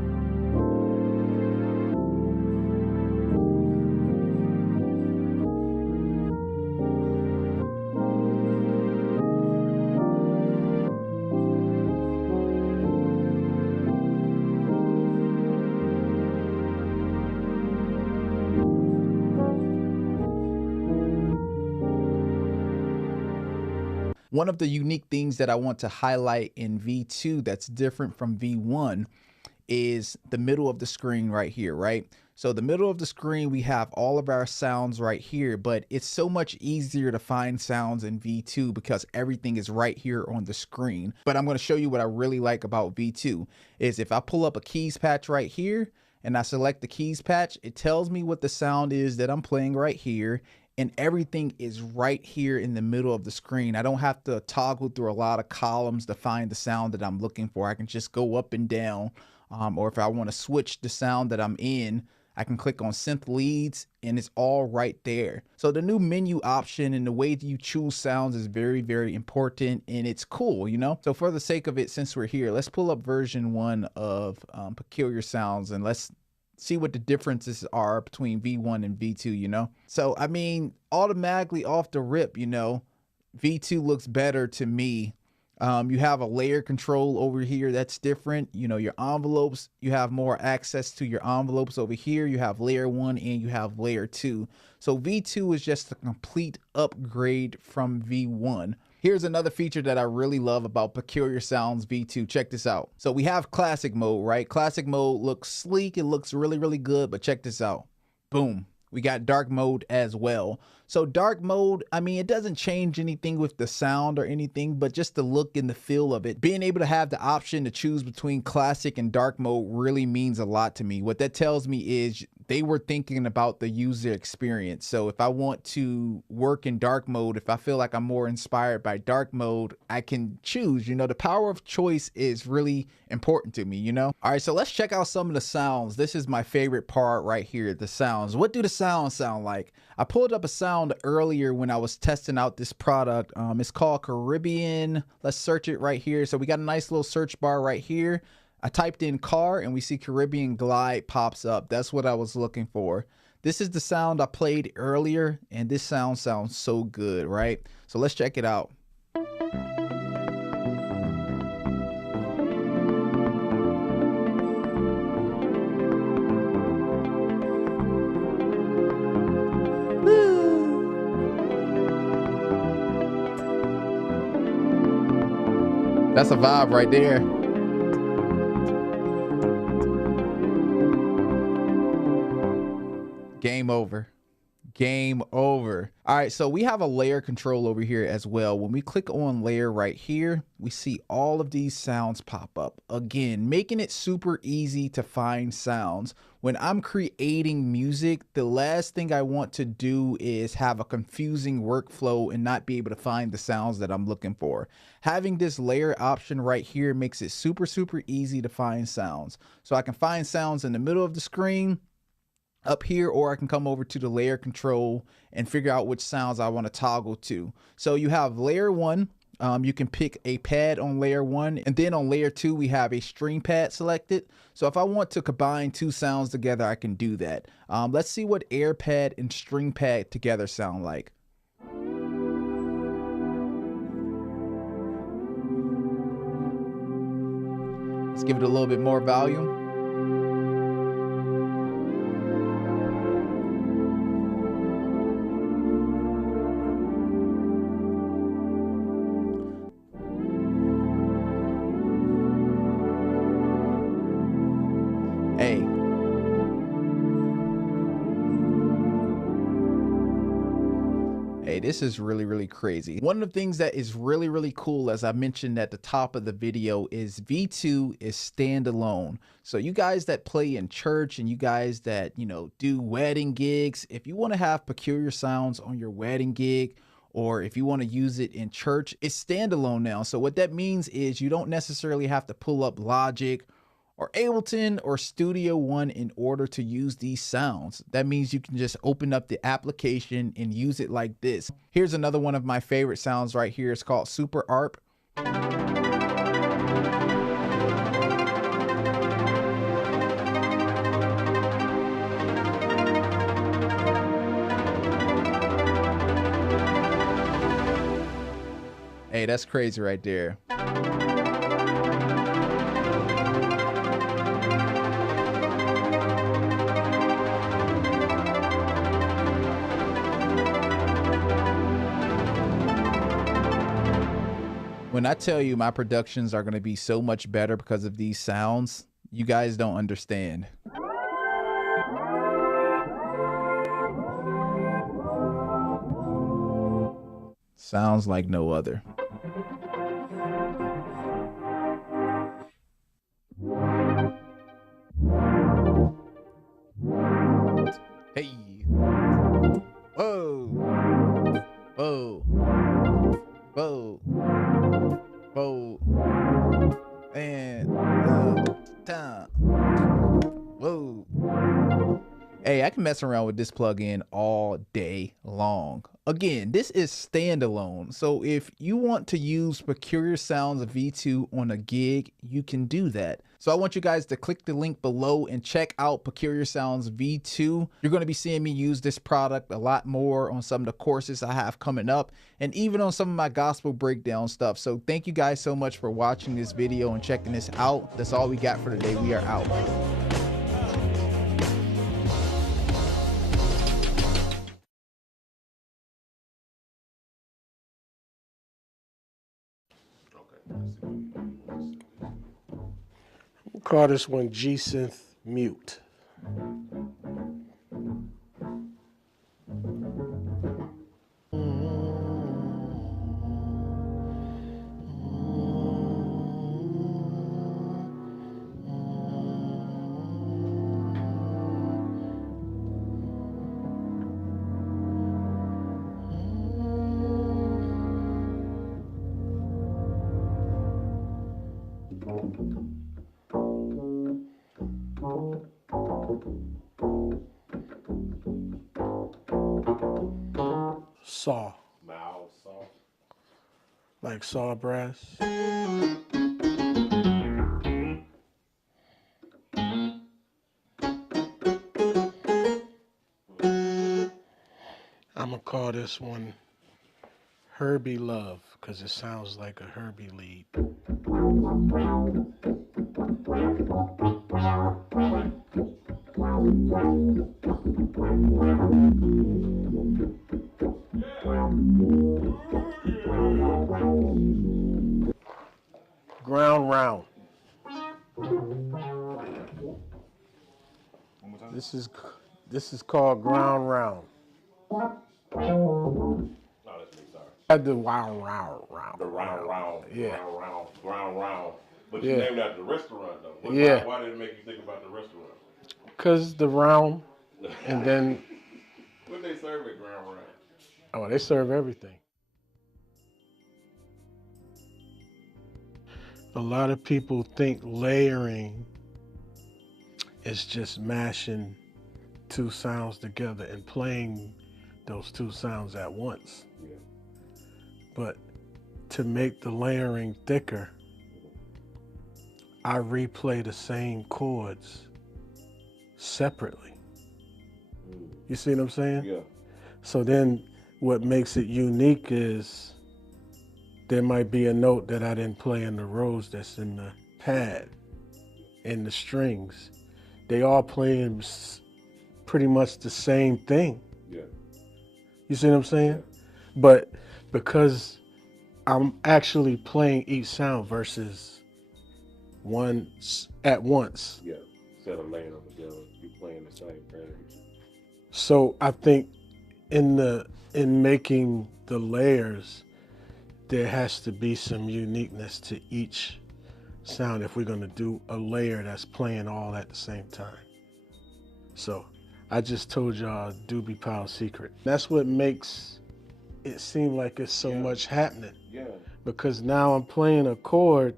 One of the unique things that I want to highlight in V2 that's different from V1 is the middle of the screen right here, right? So the middle of the screen, we have all of our sounds right here, but it's so much easier to find sounds in V2 because everything is right here on the screen. But I'm going to show you what I really like about V2 is if I pull up a keys patch right here and I select the keys patch, it tells me what the sound is that I'm playing right here, and everything is right here in the middle of the screen. I don't have to toggle through a lot of columns to find the sound that I'm looking for. I can just go up and down, or if I want to switch the sound that I'm in, I can click on synth leads and it's all right there. So the new menu option and the way that you choose sounds is very, very important, and it's cool, you know? So for the sake of it, since we're here, let's pull up version 1 of Peculiar Sounds and let's see what the differences are between V1 and V2, you know? So, I mean, automatically off the rip, you know, V2 looks better to me. You have a layer control over here that's different. You know, your envelopes, you have more access to your envelopes over here. You have layer 1 and you have layer 2. So V2 is just a complete upgrade from V1. Here's another feature that I really love about Peculiar Sounds V2. Check this out. So we have classic mode, right? Classic mode looks sleek. It looks really, really good, but check this out. Boom. We got dark mode as well. So dark mode, I mean, it doesn't change anything with the sound or anything, but just the look and the feel of it. Being able to have the option to choose between classic and dark mode really means a lot to me. What that tells me is they were thinking about the user experience. So if I want to work in dark mode, if I feel like I'm more inspired by dark mode, I can choose. You know, the power of choice is really important to me, you know? All right, so let's check out some of the sounds. This is my favorite part right here, the sounds. What do the sounds sound like? I pulled up a sound earlier when I was testing out this product. It's called Caribbean. Let's search it right here. So we got a nice little search bar right here. I typed in car and we see Caribbean Glide pops up. That's what I was looking for. This is the sound I played earlier, and this sound sounds so good, right? So let's check it out. That's a vibe right there. Game over. Game over. All right, so we have a layer control over here as well. When we click on layer right here, we see all of these sounds pop up. Again, making it super easy to find sounds. When I'm creating music, the last thing I want to do is have a confusing workflow and not be able to find the sounds that I'm looking for. Having this layer option right here makes it super, super easy to find sounds. So I can find sounds in the middle of the screen, up here, or I can come over to the layer control and figure out which sounds I want to toggle to. So you have layer 1. You can pick a pad on layer 1, and then on layer 2 we have a string pad selected. So if I want to combine two sounds together, I can do that. Let's see what air pad and string pad together sound like. Let's give it a little bit more volume. Hey, this is really, really crazy. One of the things that is really, really cool, as I mentioned at the top of the video, is V2 is standalone. So you guys that play in church and you guys that, you know, do wedding gigs, if you want to have Peculiar Sounds on your wedding gig, or if you want to use it in church, it's standalone now. So what that means is you don't necessarily have to pull up Logic or Ableton or Studio One in order to use these sounds. That means you can just open up the application and use it like this. Here's another one of my favorite sounds right here. It's called Super Arp. Hey, that's crazy right there. When I tell you my productions are going to be so much better because of these sounds, you guys don't understand. Sounds like no other. Whoa. Whoa. Whoa. Whoa. And time. Whoa. Hey, I can mess around with this plugin all day long. Again, this is standalone. So if you want to use Peculiar Sounds V2 on a gig, you can do that. So I want you guys to click the link below and check out Peculiar Sounds V2. You're going to be seeing me use this product a lot more on some of the courses I have coming up, and even on some of my gospel breakdown stuff. So thank you guys so much for watching this video and checking this out. That's all we got for today. We are out. We'll call this one G-Synth Mute. Saw. Mild, soft. Like saw brass. I'm gonna call this one Herbie Love, because it sounds like a Herbie lead. Ground round. This is called ground round. No, that's me, sorry. At the round. The round. Yeah. Round. But Yeah. you named after the restaurant, though. Yeah. Why did it make you think about the restaurant? Because the round, and then, What they serve at Ground Round? oh, they serve everything. A lot of people think layering is just mashing two sounds together and playing those two sounds at once. Yeah. But to make the layering thicker, I replay the same chords separately. You see what I'm saying? Yeah. So then what makes it unique is there might be a note that I didn't play in the rows that's in the pad, in the strings. They all playing pretty much the same thing. Yeah. You see what I'm saying? But because I'm actually playing each sound versus one at once. Yeah. Instead of laying them together, you playing the same patterns. So I think in making the layers, there has to be some uniqueness to each sound if we're gonna do a layer that's playing all at the same time. So I just told y'all Doobie Powell secret. That's what makes it seem like it's so much happening. Yeah. Because now I'm playing a chord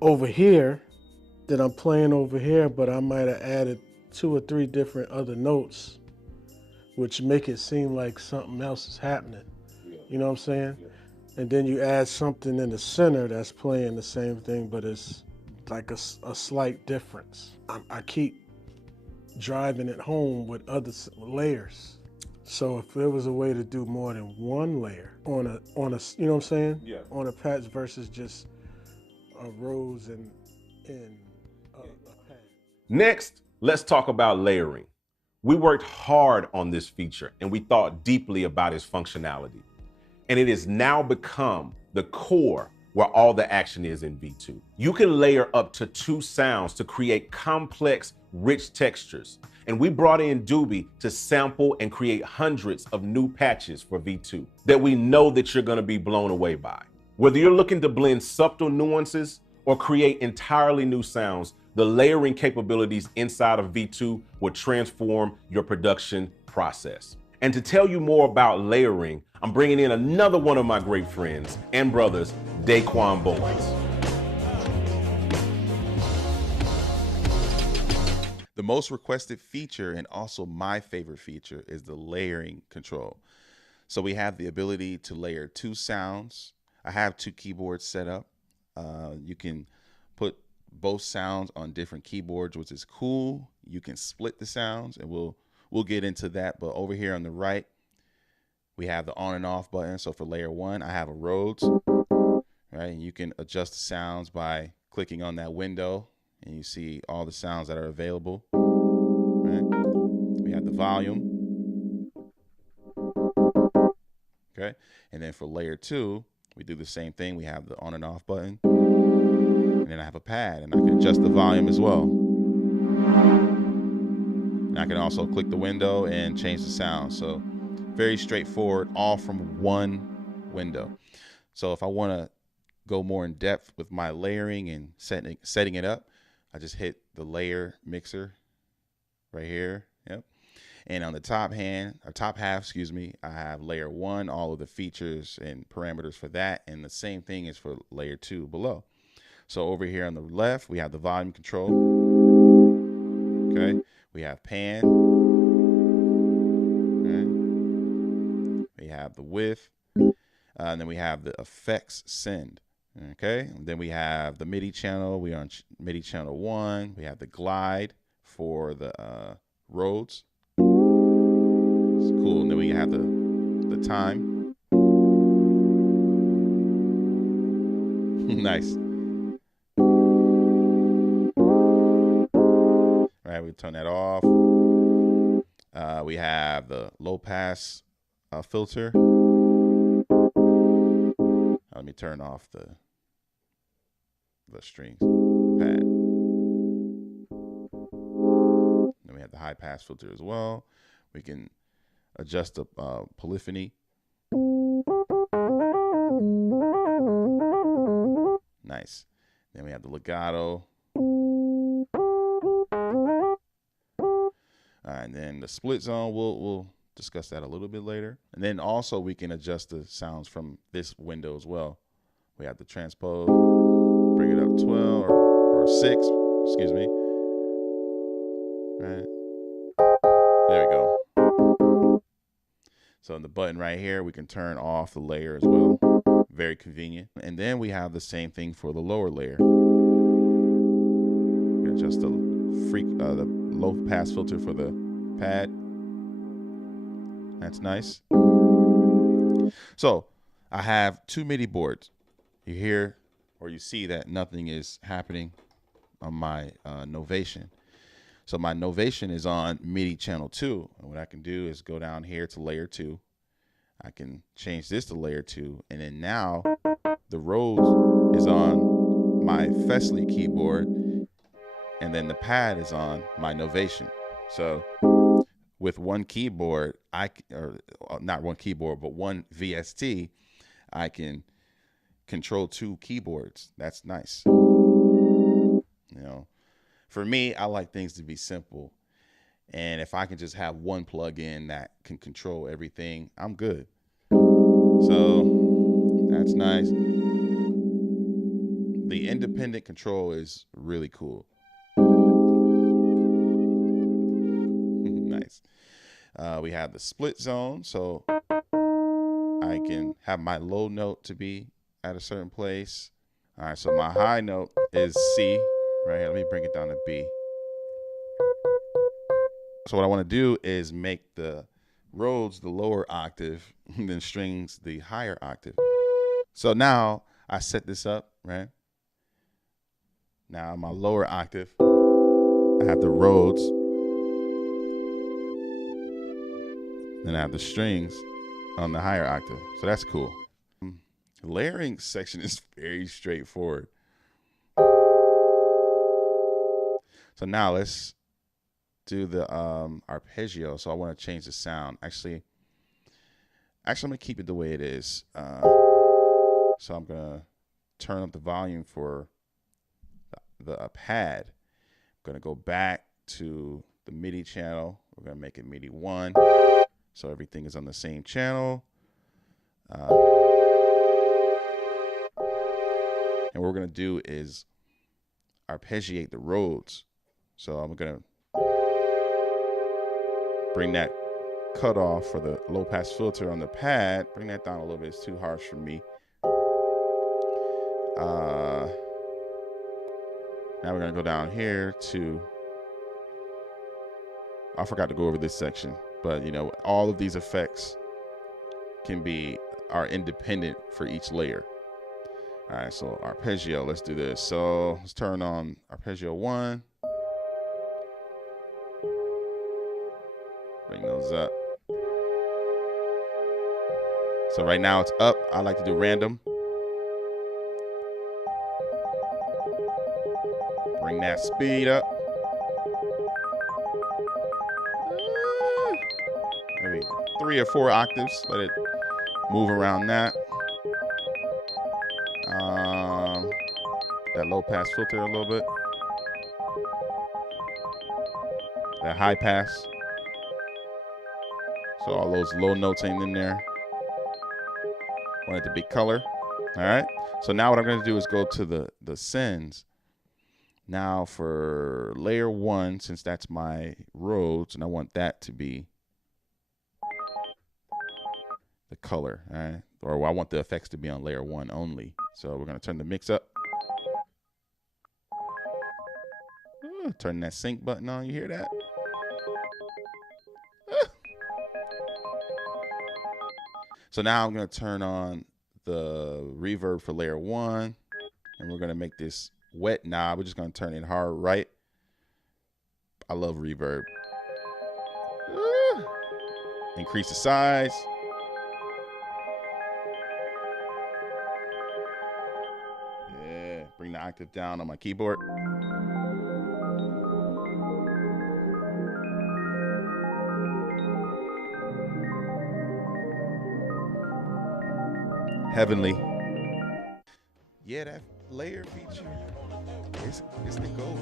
over here that I'm playing over here, but I might have added 2 or 3 different other notes, which make it seem like something else is happening. Yeah. You know what I'm saying? Yeah. And then you add something in the center that's playing the same thing, but it's like a slight difference. I keep driving it home with other layers. So if there was a way to do more than one layer on a, you know what I'm saying? Yeah. On a patch versus just a rows and a pad. Next, let's talk about layering. We worked hard on this feature and we thought deeply about its functionality. And it has now become the core where all the action is in V2. You can layer up to 2 sounds to create complex, rich textures. And we brought in Doobie to sample and create hundreds of new patches for V2 that we know that you're gonna be blown away by. Whether you're looking to blend subtle nuances or create entirely new sounds, the layering capabilities inside of V2 will transform your production process. And to tell you more about layering, I'm bringing in another one of my great friends and brothers, Daquan Bowens. The most requested feature, and also my favorite feature, is the layering control. So we have the ability to layer 2 sounds. I have 2 keyboards set up. You can put both sounds on different keyboards, which is cool. You can split the sounds, and we'll get into that. But over here on the right, we have the on and off button. So for layer 1, I have a Rhodes, right? And you can adjust the sounds by clicking on that window, and you see all the sounds that are available, right? We have the volume, okay? And then for layer 2, we do the same thing. We have the on and off button, and then I have a pad, and I can adjust the volume as well. And I can also click the window and change the sound. So very straightforward, all from one window. So if I want to go more in depth with my layering and setting it up, I just hit the layer mixer right here. Yep. And on the top half, excuse me, I have layer 1, all of the features and parameters for that. And the same thing is for layer 2 below. So over here on the left, we have the volume control. Okay. We have pan. Okay. We have the width. And then we have the effects send. Okay, and then we have the MIDI channel. We are on MIDI channel 1. We have the glide for the Rhodes. It's cool. And then we have the time. Nice. All right, we turn that off. We have the low pass filter. Let me turn off the strings pad. Then we have the high pass filter as well. We can adjust the polyphony. Nice. Then we have the legato. And then the split zone, we'll discuss that a little bit later. And then also we can adjust the sounds from this window as well. We have the transpose, bring it up 12 or 6, excuse me. Right. There we go. So in the button right here, we can turn off the layer as well. Very convenient. And then we have the same thing for the lower layer. We can adjust the low pass filter for the pad. That's nice. So I have 2 MIDI boards. You hear or you see that nothing is happening on my Novation. So my Novation is on MIDI channel 2. And what I can do is go down here to layer 2. I can change this to layer 2. And then now the Rhodes is on my Fesley keyboard. And then the pad is on my Novation. So with one keyboard, not one keyboard, but one VST, I can control 2 keyboards. That's nice. You know, for me, I like things to be simple. And if I can just have one plug-in that can control everything, I'm good. So that's nice. The independent control is really cool. Nice. We have the split zone, so I can have my low note to be at a certain place. All right, so my high note is C, right here. Let me bring it down to B. So what I want to do is make the Rhodes the lower octave, and then strings the higher octave. So now I set this up, right? Now my lower octave, I have the Rhodes. Then I have the strings on the higher octave. So that's cool. The layering section is very straightforward. So now let's do the arpeggio. So I want to change the sound. Actually, I'm going to keep it the way it is. So I'm going to turn up the volume for the pad. I'm going to go back to the MIDI channel. We're gonna make it MIDI 1, so everything is on the same channel. And what we're gonna do is arpeggiate the Rhodes. So I'm gonna bring that cutoff for the low pass filter on the pad, bring that down a little bit. It's too harsh for me. Now we're gonna go down here to, I forgot to go over this section, but you know, all of these effects are independent for each layer. All right, so arpeggio, let's do this. So let's turn on arpeggio 1. Bring those up. So right now it's up. I like to do random. Bring that speed up. Maybe 3 or 4 octaves. Let it move around that. That low pass filter a little bit. That high pass. So all those low notes ain't in there. Want it to be color. All right. So now what I'm going to do is go to the sends. Now for layer 1, since that's my Rhodes, and I want that to be the color, all right? Or I want the effects to be on layer 1 only. So we're going to turn the mix up. Turn that sync button on. You hear that? So now I'm going to turn on the reverb for layer 1, and we're going to make this wet knob. We're just going to turn it hard right. I love reverb. Increase the size. Yeah, bring the octave down on my keyboard. Heavenly. Yeah, that layer feature, it's the goal.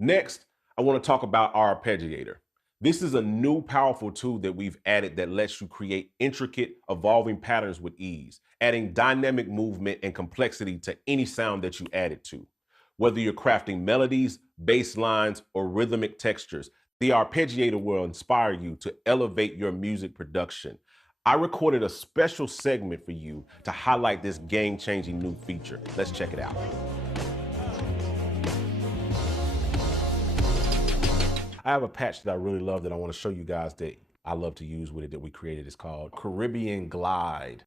Next, I want to talk about our Arpeggiator. This is a new powerful tool that we've added that lets you create intricate, evolving patterns with ease, adding dynamic movement and complexity to any sound that you add it to. Whether you're crafting melodies, bass lines, or rhythmic textures, the Arpeggiator will inspire you to elevate your music production. I recorded a special segment for you to highlight this game-changing new feature. Let's check it out. I have a patch that I really love that I want to show you guys that I love to use with it that we created. It's called Caribbean Glide.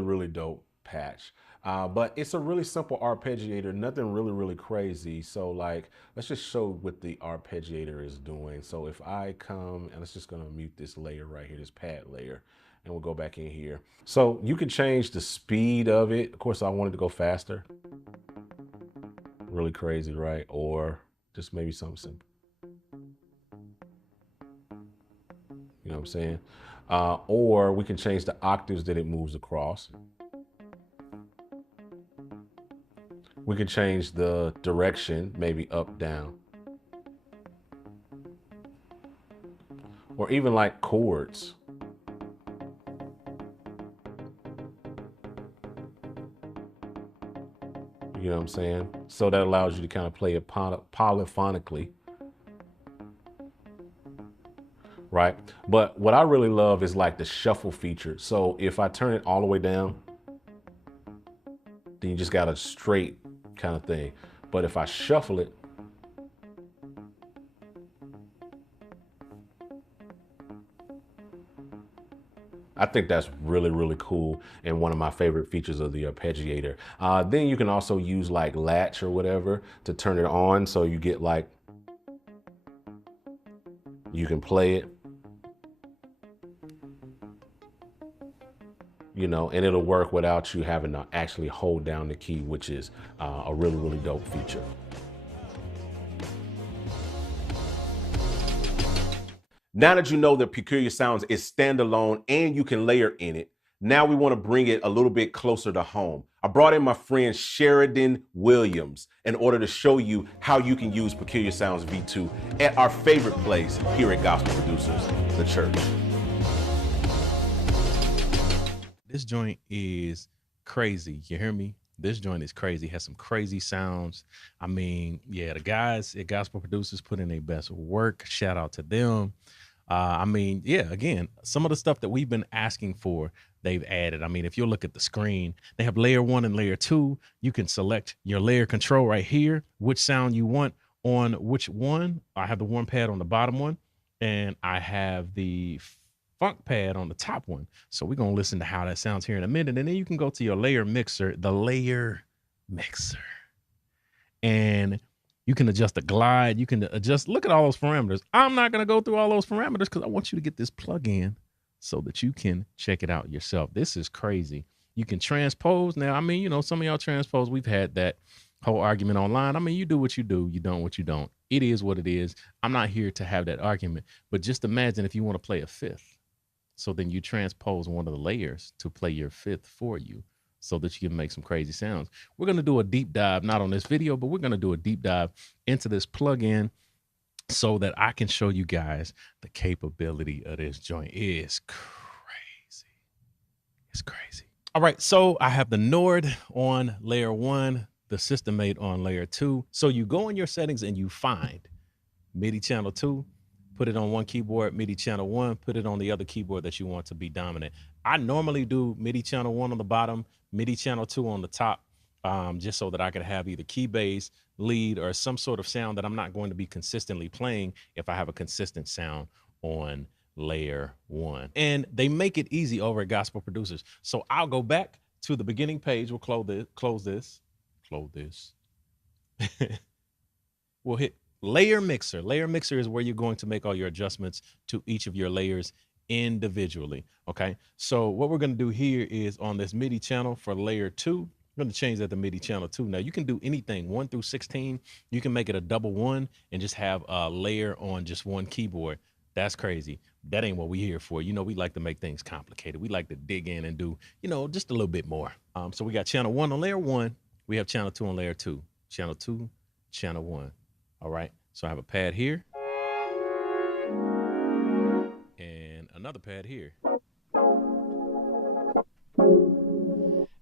Really dope patch. But it's a really simple arpeggiator, nothing really crazy. So like, let's just show what the arpeggiator is doing. So if I come, and let's just gonna mute this layer right here, this pad layer, and we'll go back in here. So you can change the speed of it. Of course, I wanted to go faster. Really crazy, right? Or just maybe something simple. You know what I'm saying? Or we can change the octaves that it moves across. We can change the direction, maybe up, down. Or even like chords. You know what I'm saying? So that allows you to kind of play it polyphonically. Right? But what I really love is like the shuffle feature. So if I turn it all the way down, then you just got a straight kind of thing. But if I shuffle it, I think that's really cool and one of my favorite features of the Arpeggiator. Then you can also use like latch or whatever to turn it on, so you get like, you can play it. you know, and it'll work without you having to actually hold down the key, which is a really, really dope feature. Now that you know that Peculiar Sounds is standalone and you can layer in it, now we want to bring it a little bit closer to home. I brought in my friend Sheridan Williams in order to show you how you can use Peculiar Sounds V2 at our favorite place here at Gospel Producers, the church. This joint is crazy. You hear me? This joint is crazy. Has some crazy sounds. I mean, yeah, the guys at Gospel Producers put in their best work. Shout out to them. I mean, yeah, again, some of the stuff that we've been asking for, they've added. I mean, if you look at the screen, they have layer 1 and layer 2. You can select your layer control right here, which sound you want on which one. I have the one pad on the bottom one, and I have the funk pad on the top one. So we're going to listen to how that sounds here in a minute. And then you can go to your layer mixer, the layer mixer. And you can adjust the glide. You can adjust, look at all those parameters. I'm not going to go through all those parameters because I want you to get this plug in so that you can check it out yourself. This is crazy. You can transpose. Now, I mean, you know, some of y'all transpose, we've had that whole argument online. I mean, you do what you do, you don't what you don't. It is what it is. I'm not here to have that argument, but just imagine if you want to play a fifth. So then you transpose one of the layers to play your fifth for you, so that you can make some crazy sounds. We're going to do a deep dive, not on this video, but we're going to do a deep dive into this plugin so that I can show you guys the capability of this joint. It's crazy. It's crazy. All right, so I have the Nord on layer 1, the System Mate on layer 2. So you go in your settings and you find MIDI channel 2, put it on one keyboard, MIDI channel 1, put it on the other keyboard that you want to be dominant. I normally do MIDI channel 1 on the bottom, MIDI channel 2 on the top, just so that I could have either key bass, lead, or some sort of sound that I'm not going to be consistently playing if I have a consistent sound on layer 1. And they make it easy over at Gospel Producers. So I'll go back to the beginning page. We'll close this. We'll hit Layer Mixer. Layer Mixer is where you're going to make all your adjustments to each of your layers individually. Okay, so what we're going to do here is on this MIDI channel for layer 2, I'm going to change that to MIDI channel 2. Now you can do anything 1 through 16. You can make it a double 1 and just have a layer on just one keyboard. That's crazy. That ain't what we're here for. You know, we like to make things complicated. We like to dig in and do, you know, just a little bit more. So we got channel 1 on layer 1. We have channel 2 on layer 2. Channel 2, channel 1. All right. So I have a pad here and another pad here.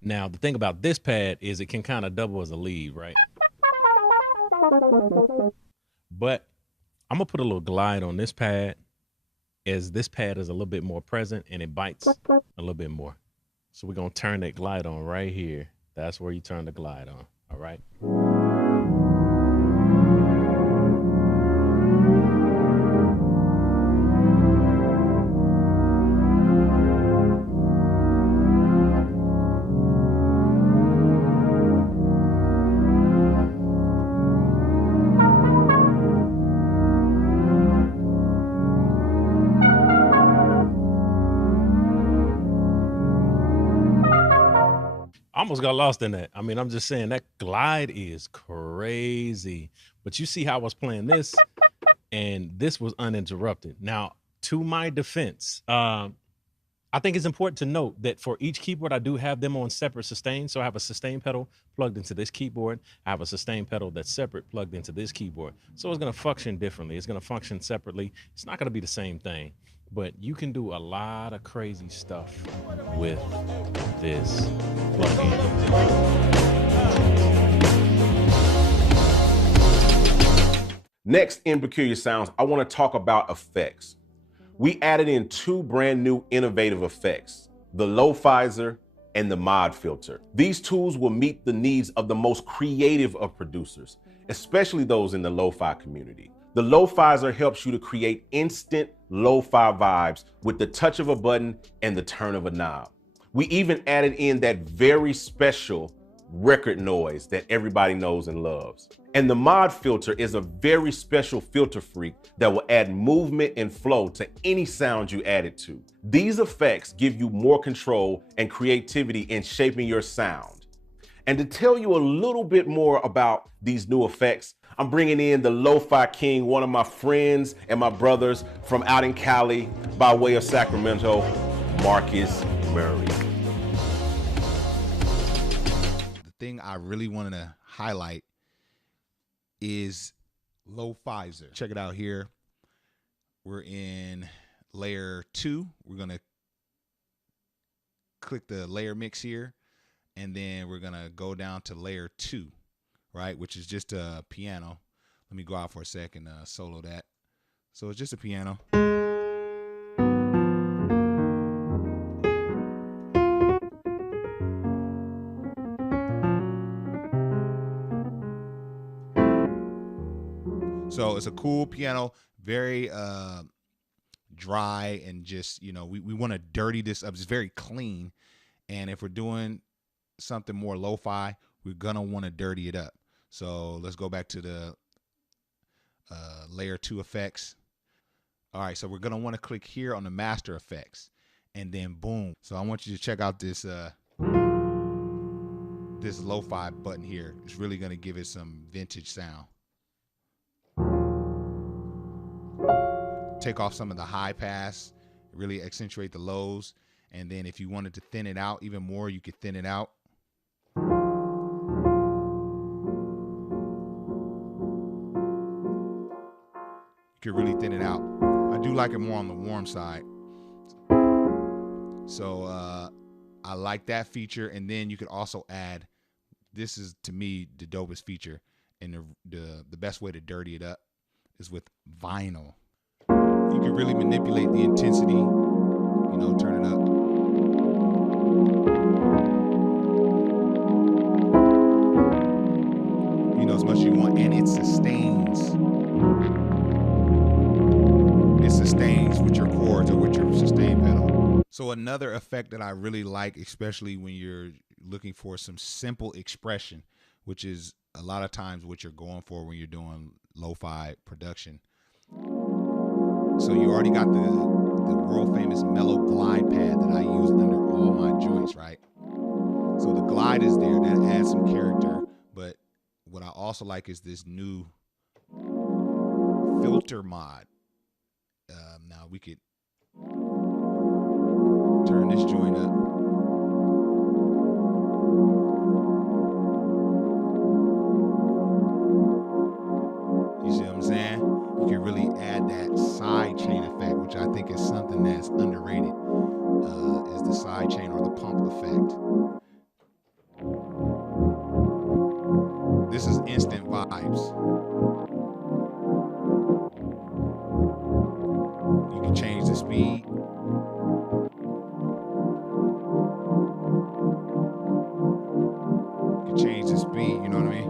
Now, the thing about this pad is it can kind of double as a lead, right? But I'm going to put a little glide on this pad, as this pad is a little bit more present and it bites a little bit more. So we're going to turn that glide on right here. That's where you turn the glide on. All right. Almost got lost in that. I mean, I'm just saying that glide is crazy. But you see how I was playing this, and this was uninterrupted. Now, to my defense, I think it's important to note that for each keyboard, I do have them on separate sustain. So I have a sustain pedal plugged into this keyboard. I have a sustain pedal that's separate plugged into this keyboard. So it's going to function differently. It's going to function separately. It's not going to be the same thing. But you can do a lot of crazy stuff with this plugin. Next in Peculiar Sounds, I want to talk about effects. We added in 2 brand new innovative effects, the Low-fizer and the mod filter. These tools will meet the needs of the most creative of producers, especially those in the lo-fi community. The Low-fizer helps you to create instant lo-fi vibes with the touch of a button and the turn of a knob. We even added in that very special record noise that everybody knows and loves. And the mod filter is a very special filter freak that will add movement and flow to any sound you add it to. These effects give you more control and creativity in shaping your sound. And to tell you a little bit more about these new effects, I'm bringing in the Lo-Fi King, one of my friends and my brothers from out in Cali by way of Sacramento, Marcus Murray. The thing I really wanted to highlight is Low-fizer. Check it out here. We're in layer 2. We're going to click the layer mix here, and then we're going to go down to layer 2, right, which is just a piano. Let me go out for a second, solo that. So it's just a piano. So it's a cool piano, very dry, and just, you know, we want to dirty this up. It's very clean. And if we're doing something more lo-fi, we're going to want to dirty it up. So let's go back to the layer 2 effects. All right, so we're going to want to click here on the master effects, and then boom. So I want you to check out this this lo-fi button here. It's really going to give it some vintage sound. Take off some of the high pass, really accentuate the lows, and then if you wanted to thin it out even more, you could thin it out. You could really thin it out. I do like it more on the warm side. So I like that feature, and then you could also add, this is to me the dopest feature, and the best way to dirty it up is with vinyl. You can really manipulate the intensity, you know, turn it up. You know, as much as you want, and it sustains. It sustains with your chords or with your sustain pedal. So another effect that I really like, especially when you're looking for some simple expression, which is a lot of times what you're going for when you're doing lo-fi production. So you already got the world famous mellow glide pad that I use under all my joints, right? So the glide is there, that adds some character. But what I also like is this new filter mod. Now we could turn this joint up. You see what I'm saying? You can really add that side chain effect, which I think is something that's underrated, is the side chain or the pump effect. This is instant vibes. You can change the speed. You can change the speed, you know what I mean?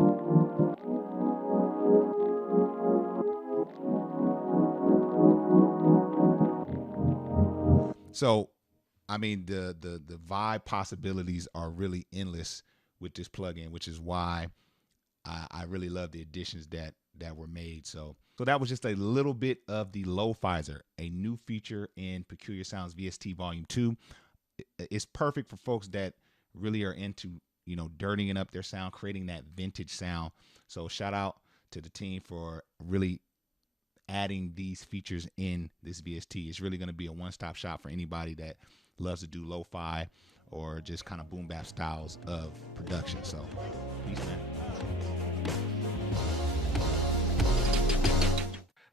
So, I mean, the vibe possibilities are really endless with this plugin, which is why I really love the additions that were made. So that was just a little bit of the Low-fizer, a new feature in Peculiar Sounds VST Volume 2. It's perfect for folks that really are into, you know, dirtying up their sound, creating that vintage sound. So shout out to the team for really adding these features in this VST. It's really going to be a one-stop shop for anybody that loves to do lo-fi or just kind of boom bap styles of production. So peace, man.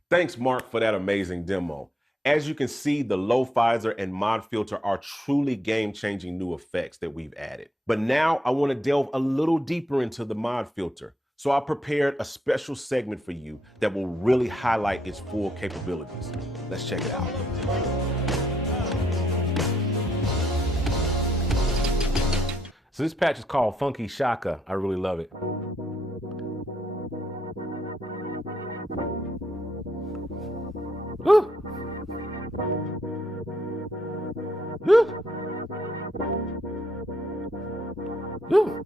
Thanks, Mark, for that amazing demo. As you can see, the Low-fizer and mod filter are truly game-changing new effects that we've added. But now I want to delve a little deeper into the mod filter. So I prepared a special segment for you that will really highlight its full capabilities. Let's check it out. So this patch is called Funky Shaka. I really love it. Woo! Woo! Woo!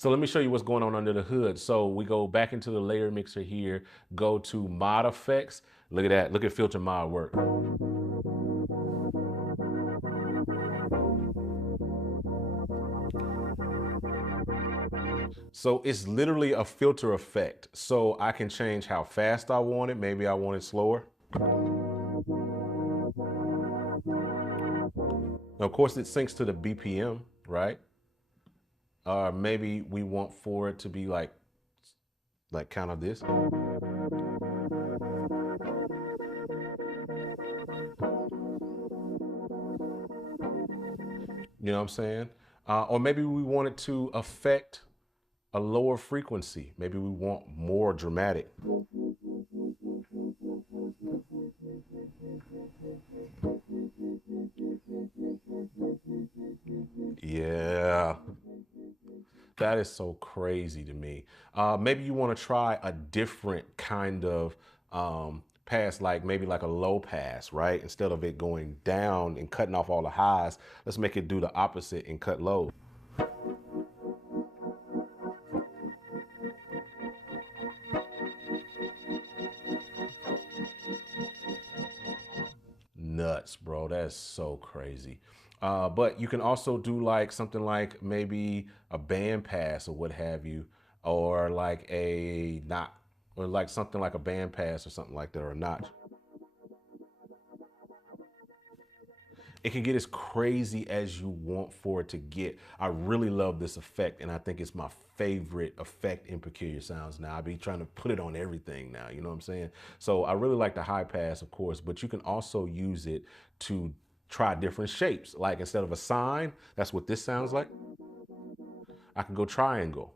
So let me show you what's going on under the hood. So we go back into the layer mixer here, go to mod effects. Look at that, look at filter mod work. So it's literally a filter effect. So I can change how fast I want it. Maybe I want it slower. Now, of course, it syncs to the BPM, right? Maybe we want for it to be like kind of this. You know what I'm saying? Or maybe we want it to affect a lower frequency. Maybe we want more dramatic. Yeah. That is so crazy to me. Maybe you want to try a different kind of pass, like maybe like a low pass, right? Instead of it going down and cutting off all the highs, let's make it do the opposite and cut low. Nuts, bro. That's so crazy. But you can also do like something like maybe a band pass or what have you, or like a knot, or like something like a band pass or something like that, or a notch. It can get as crazy as you want for it to get. I really love this effect, and I think it's my favorite effect in Peculiar Sounds now. I be trying to put it on everything now, you know what I'm saying? So I really like the high pass, of course, but you can also use it to try different shapes. Like instead of a sine, that's what this sounds like. I can go triangle.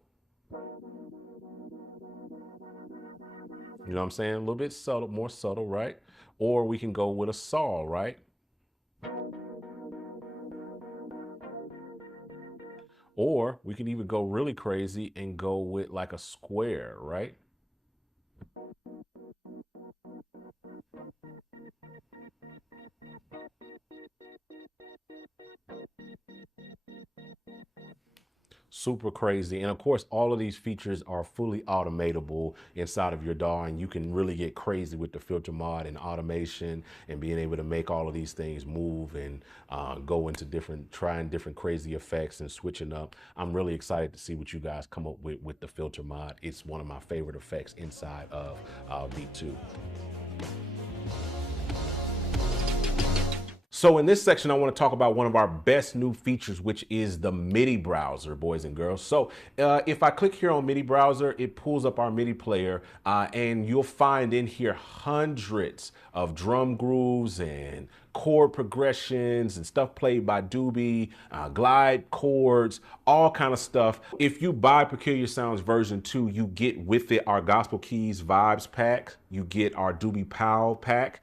You know what I'm saying? A little bit subtle, more subtle, right? Or we can go with a saw, right? Or we can even go really crazy and go with like a square, right? Super crazy. And of course, all of these features are fully automatable inside of your DAW, and you can really get crazy with the filter mod and automation and being able to make all of these things move and go into trying different crazy effects and switching up. I'm really excited to see what you guys come up with the filter mod. It's one of my favorite effects inside of Beat 2. So in this section, I want to talk about one of our best new features, which is the Midi browser, boys and girls. So if I click here on Midi browser, it pulls up our Midi player, and you'll find in here hundreds of drum grooves and chord progressions and stuff played by Doobie, glide chords, all kind of stuff. If you buy Peculiar Sounds version 2, you get with it our Gospel Keys Vibes pack, you get our Doobie Powell pack,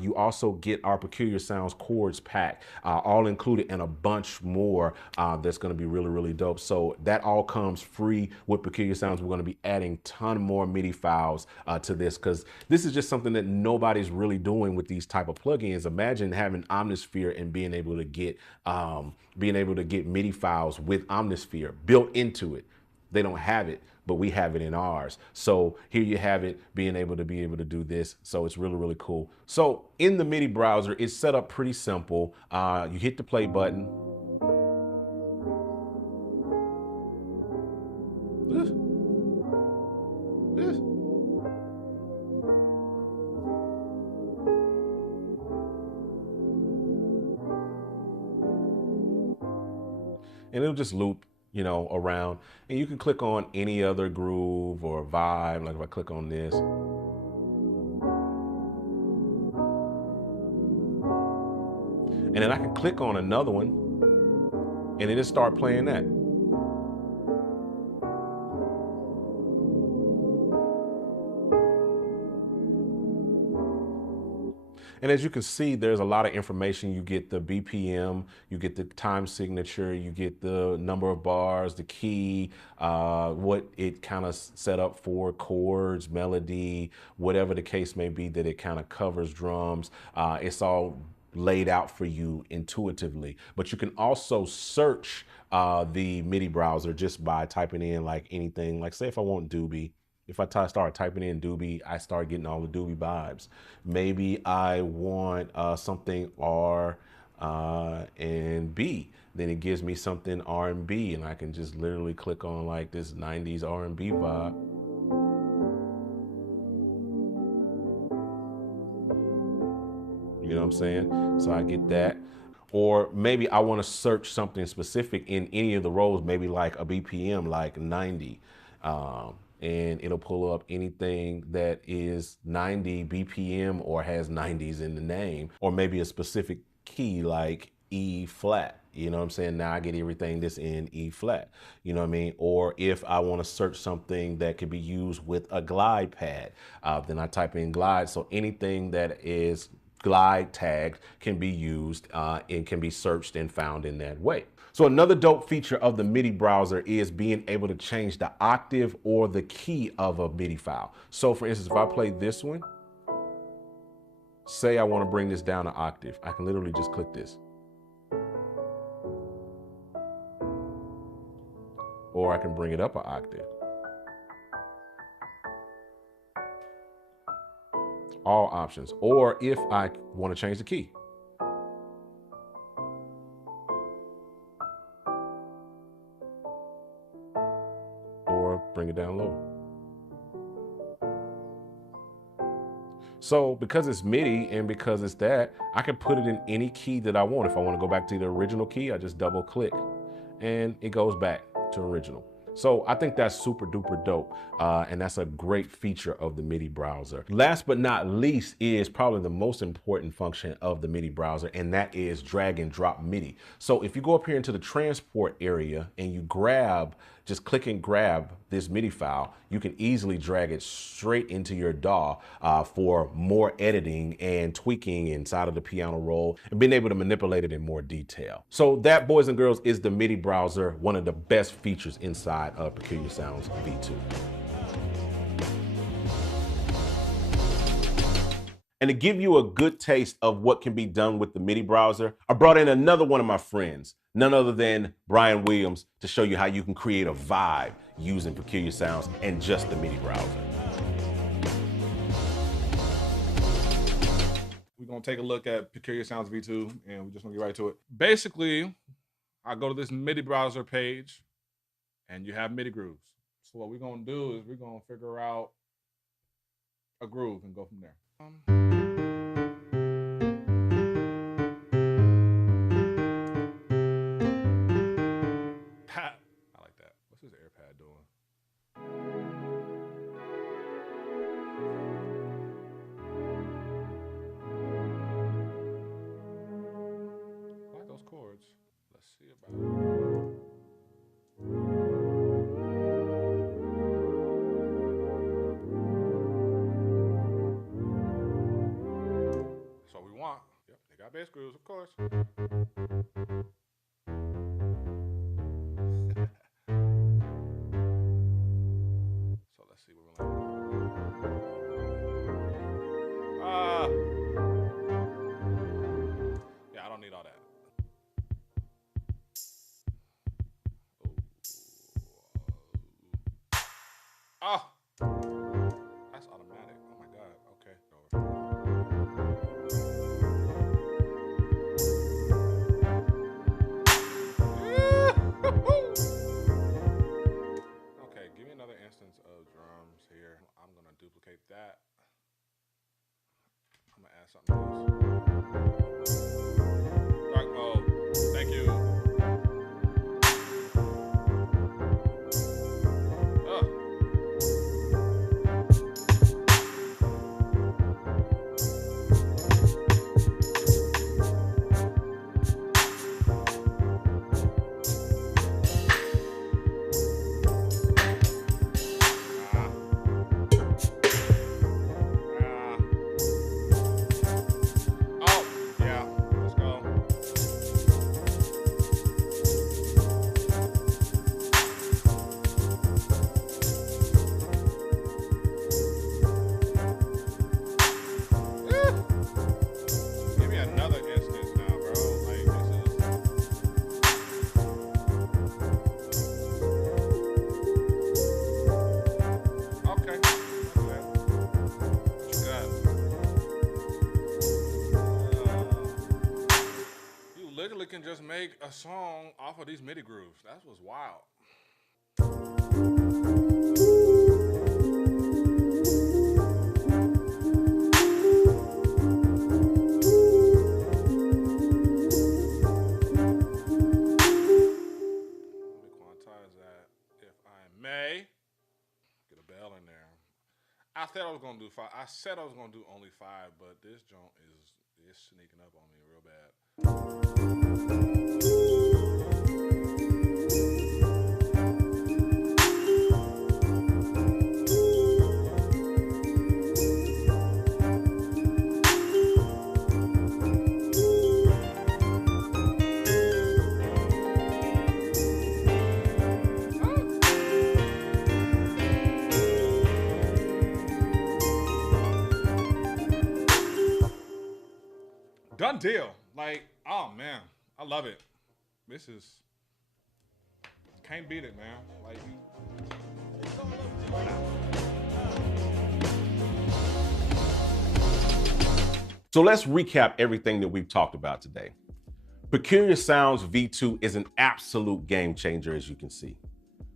you also get our Peculiar Sounds chords pack, all included, and a bunch more that's going to be really, really dope. So that all comes free with Peculiar Sounds. We're going to be adding a ton more MIDI files to this, because this is just something that nobody's really doing with these type of plugins. Imagine having Omnisphere and being able to get MIDI files with Omnisphere built into it. They don't have it, but we have it in ours. So here you have it, being able to do this. So it's really, really cool. So in the Midi browser, it's set up pretty simple. You hit the play button. And it'll just loop, you know, around, and you can click on any other groove or vibe. Like if I click on this, and then I can click on another one, and it'll start playing that. And as you can see, there's a lot of information. You get the BPM, you get the time signature, you get the number of bars, the key, what it kind of set up for, chords, melody, whatever the case may be that it kind of covers, drums. It's all laid out for you intuitively. But you can also search the MIDI browser just by typing in like anything. Like say if I want Doobie, if I start typing in Doobie, I start getting all the Doobie vibes. Maybe I want something R and B. Then it gives me something R&B, and I can just literally click on like this 90s R&B vibe. You know what I'm saying? So I get that. Or maybe I want to search something specific in any of the rows, maybe like a BPM, like 90. And it'll pull up anything that is 90 BPM or has 90s in the name, or maybe a specific key like E flat. You know what I'm saying? Now I get everything that's in E flat. You know what I mean? Or if I want to search something that could be used with a glide pad, then I type in glide. So anything that is glide tagged can be used and can be searched and found in that way. So another dope feature of the MIDI browser is being able to change the octave or the key of a MIDI file. So for instance, if I play this one, say I want to bring this down an octave, I can literally just click this. Or I can bring it up an octave. All options. Or if I want to change the key. Or bring it down low. So because it's MIDI and because it's that, I can put it in any key that I want. If I want to go back to the original key, I just double click and it goes back to original. So I think that's super duper dope. And that's a great feature of the MIDI browser. Last but not least is probably the most important function of the MIDI browser, and that is drag and drop MIDI. So if you go up here into the transport area and you grab, just click and grab this MIDI file, you can easily drag it straight into your DAW for more editing and tweaking inside of the piano roll and being able to manipulate it in more detail. So that, boys and girls, is the MIDI browser, one of the best features inside of Peculiar Sounds V2. And to give you a good taste of what can be done with the MIDI browser, I brought in another one of my friends, none other than Brian Williams, to show you how you can create a vibe using Peculiar Sounds and just the MIDI browser. We're gonna take a look at Peculiar Sounds V2 and we're just gonna get right to it. Basically, I go to this MIDI browser page and you have MIDI grooves. So what we're gonna do is we're gonna figure out a groove and go from there. Pat, I like that. What's this AirPad doing? I like those chords. Let's see about it. That's what we want. Yep, they got bass grooves, of course. So let's see what we're like. Yeah, I don't need all that. Oh, that's automatic. Oh my God. Okay. Okay, give me another instance of drums here. I'm gonna duplicate that. I'm gonna add something else. Dark mode. Thank you. can just make a song off of these MIDI grooves. That was wild. Let me quantize that, if I may. Get a bell in there. I said I was gonna do 5. I said I was gonna do only 5, but this joint is sneaking up on me real bad. Done deal. Like, oh man, I love it. This is can't beat it, man. Like So let's recap everything that we've talked about today. Peculiar Sounds V2 is an absolute game changer, as you can see.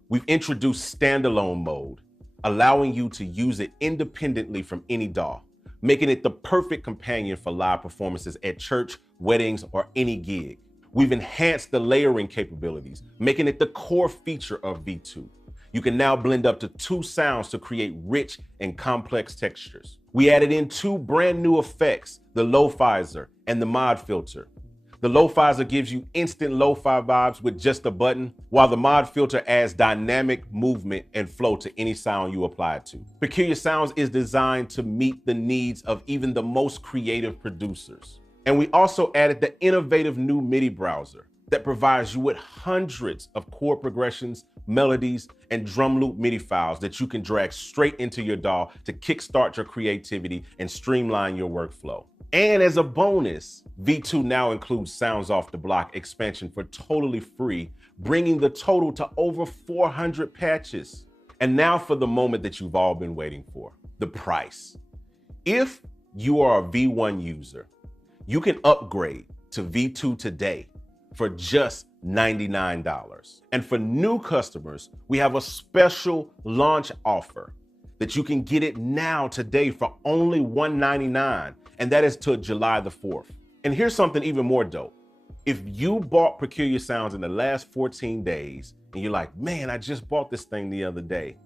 We've introduced Standalone Mode, allowing you to use it independently from any DAW, making it the perfect companion for live performances at church, weddings, or any gig. We've enhanced the layering capabilities, making it the core feature of V2. You can now blend up to 2 sounds to create rich and complex textures. We added in 2 brand new effects, the Low-fizer and the mod filter. The Low-fizer gives you instant lo-fi vibes with just a button, while the mod filter adds dynamic movement and flow to any sound you apply it to. Peculiar Sounds is designed to meet the needs of even the most creative producers. And we also added the innovative new MIDI browser that provides you with hundreds of chord progressions, melodies, and drum loop MIDI files that you can drag straight into your DAW to kickstart your creativity and streamline your workflow. And as a bonus, V2 now includes Sounds Off the Block expansion for totally free, bringing the total to over 400 patches. And now for the moment that you've all been waiting for, the price. If you are a V1 user, you can upgrade to V2 today for just $99. And for new customers, we have a special launch offer that you can get it now today for only $199, and that is till July the 4th. And here's something even more dope. If you bought Peculiar Sounds in the last 14 days, and you're like, man, I just bought this thing the other day,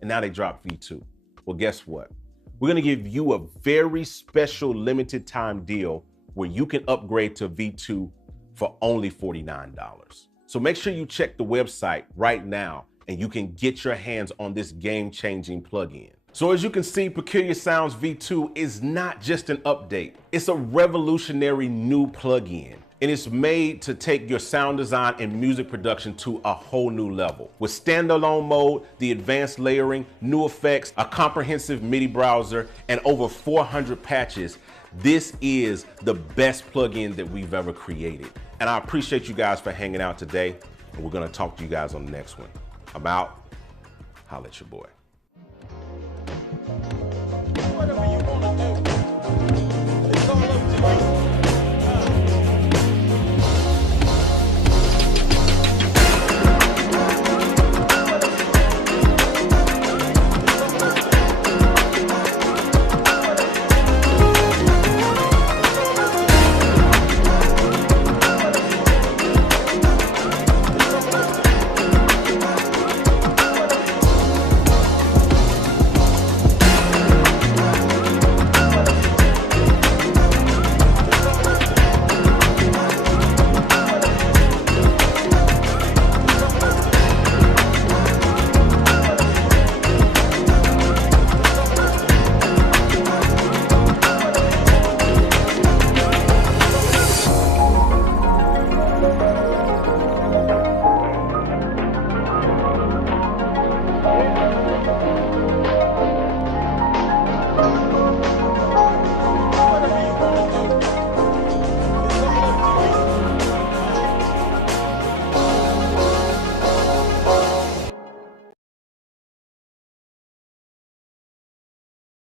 and now they dropped V2. Well, guess what? We're gonna give you a very special limited time deal where you can upgrade to V2 for only $49. So make sure you check the website right now and you can get your hands on this game-changing plugin. So as you can see, Peculiar Sounds V2 is not just an update. It's a revolutionary new plugin. And it's made to take your sound design and music production to a whole new level. With Standalone Mode, the advanced layering, new effects, a comprehensive MIDI browser, and over 400 patches, this is the best plugin that we've ever created. And I appreciate you guys for hanging out today. And we're gonna talk to you guys on the next one. I'm out. Holla at your boy. Whatever you wanna do, it's all up to you.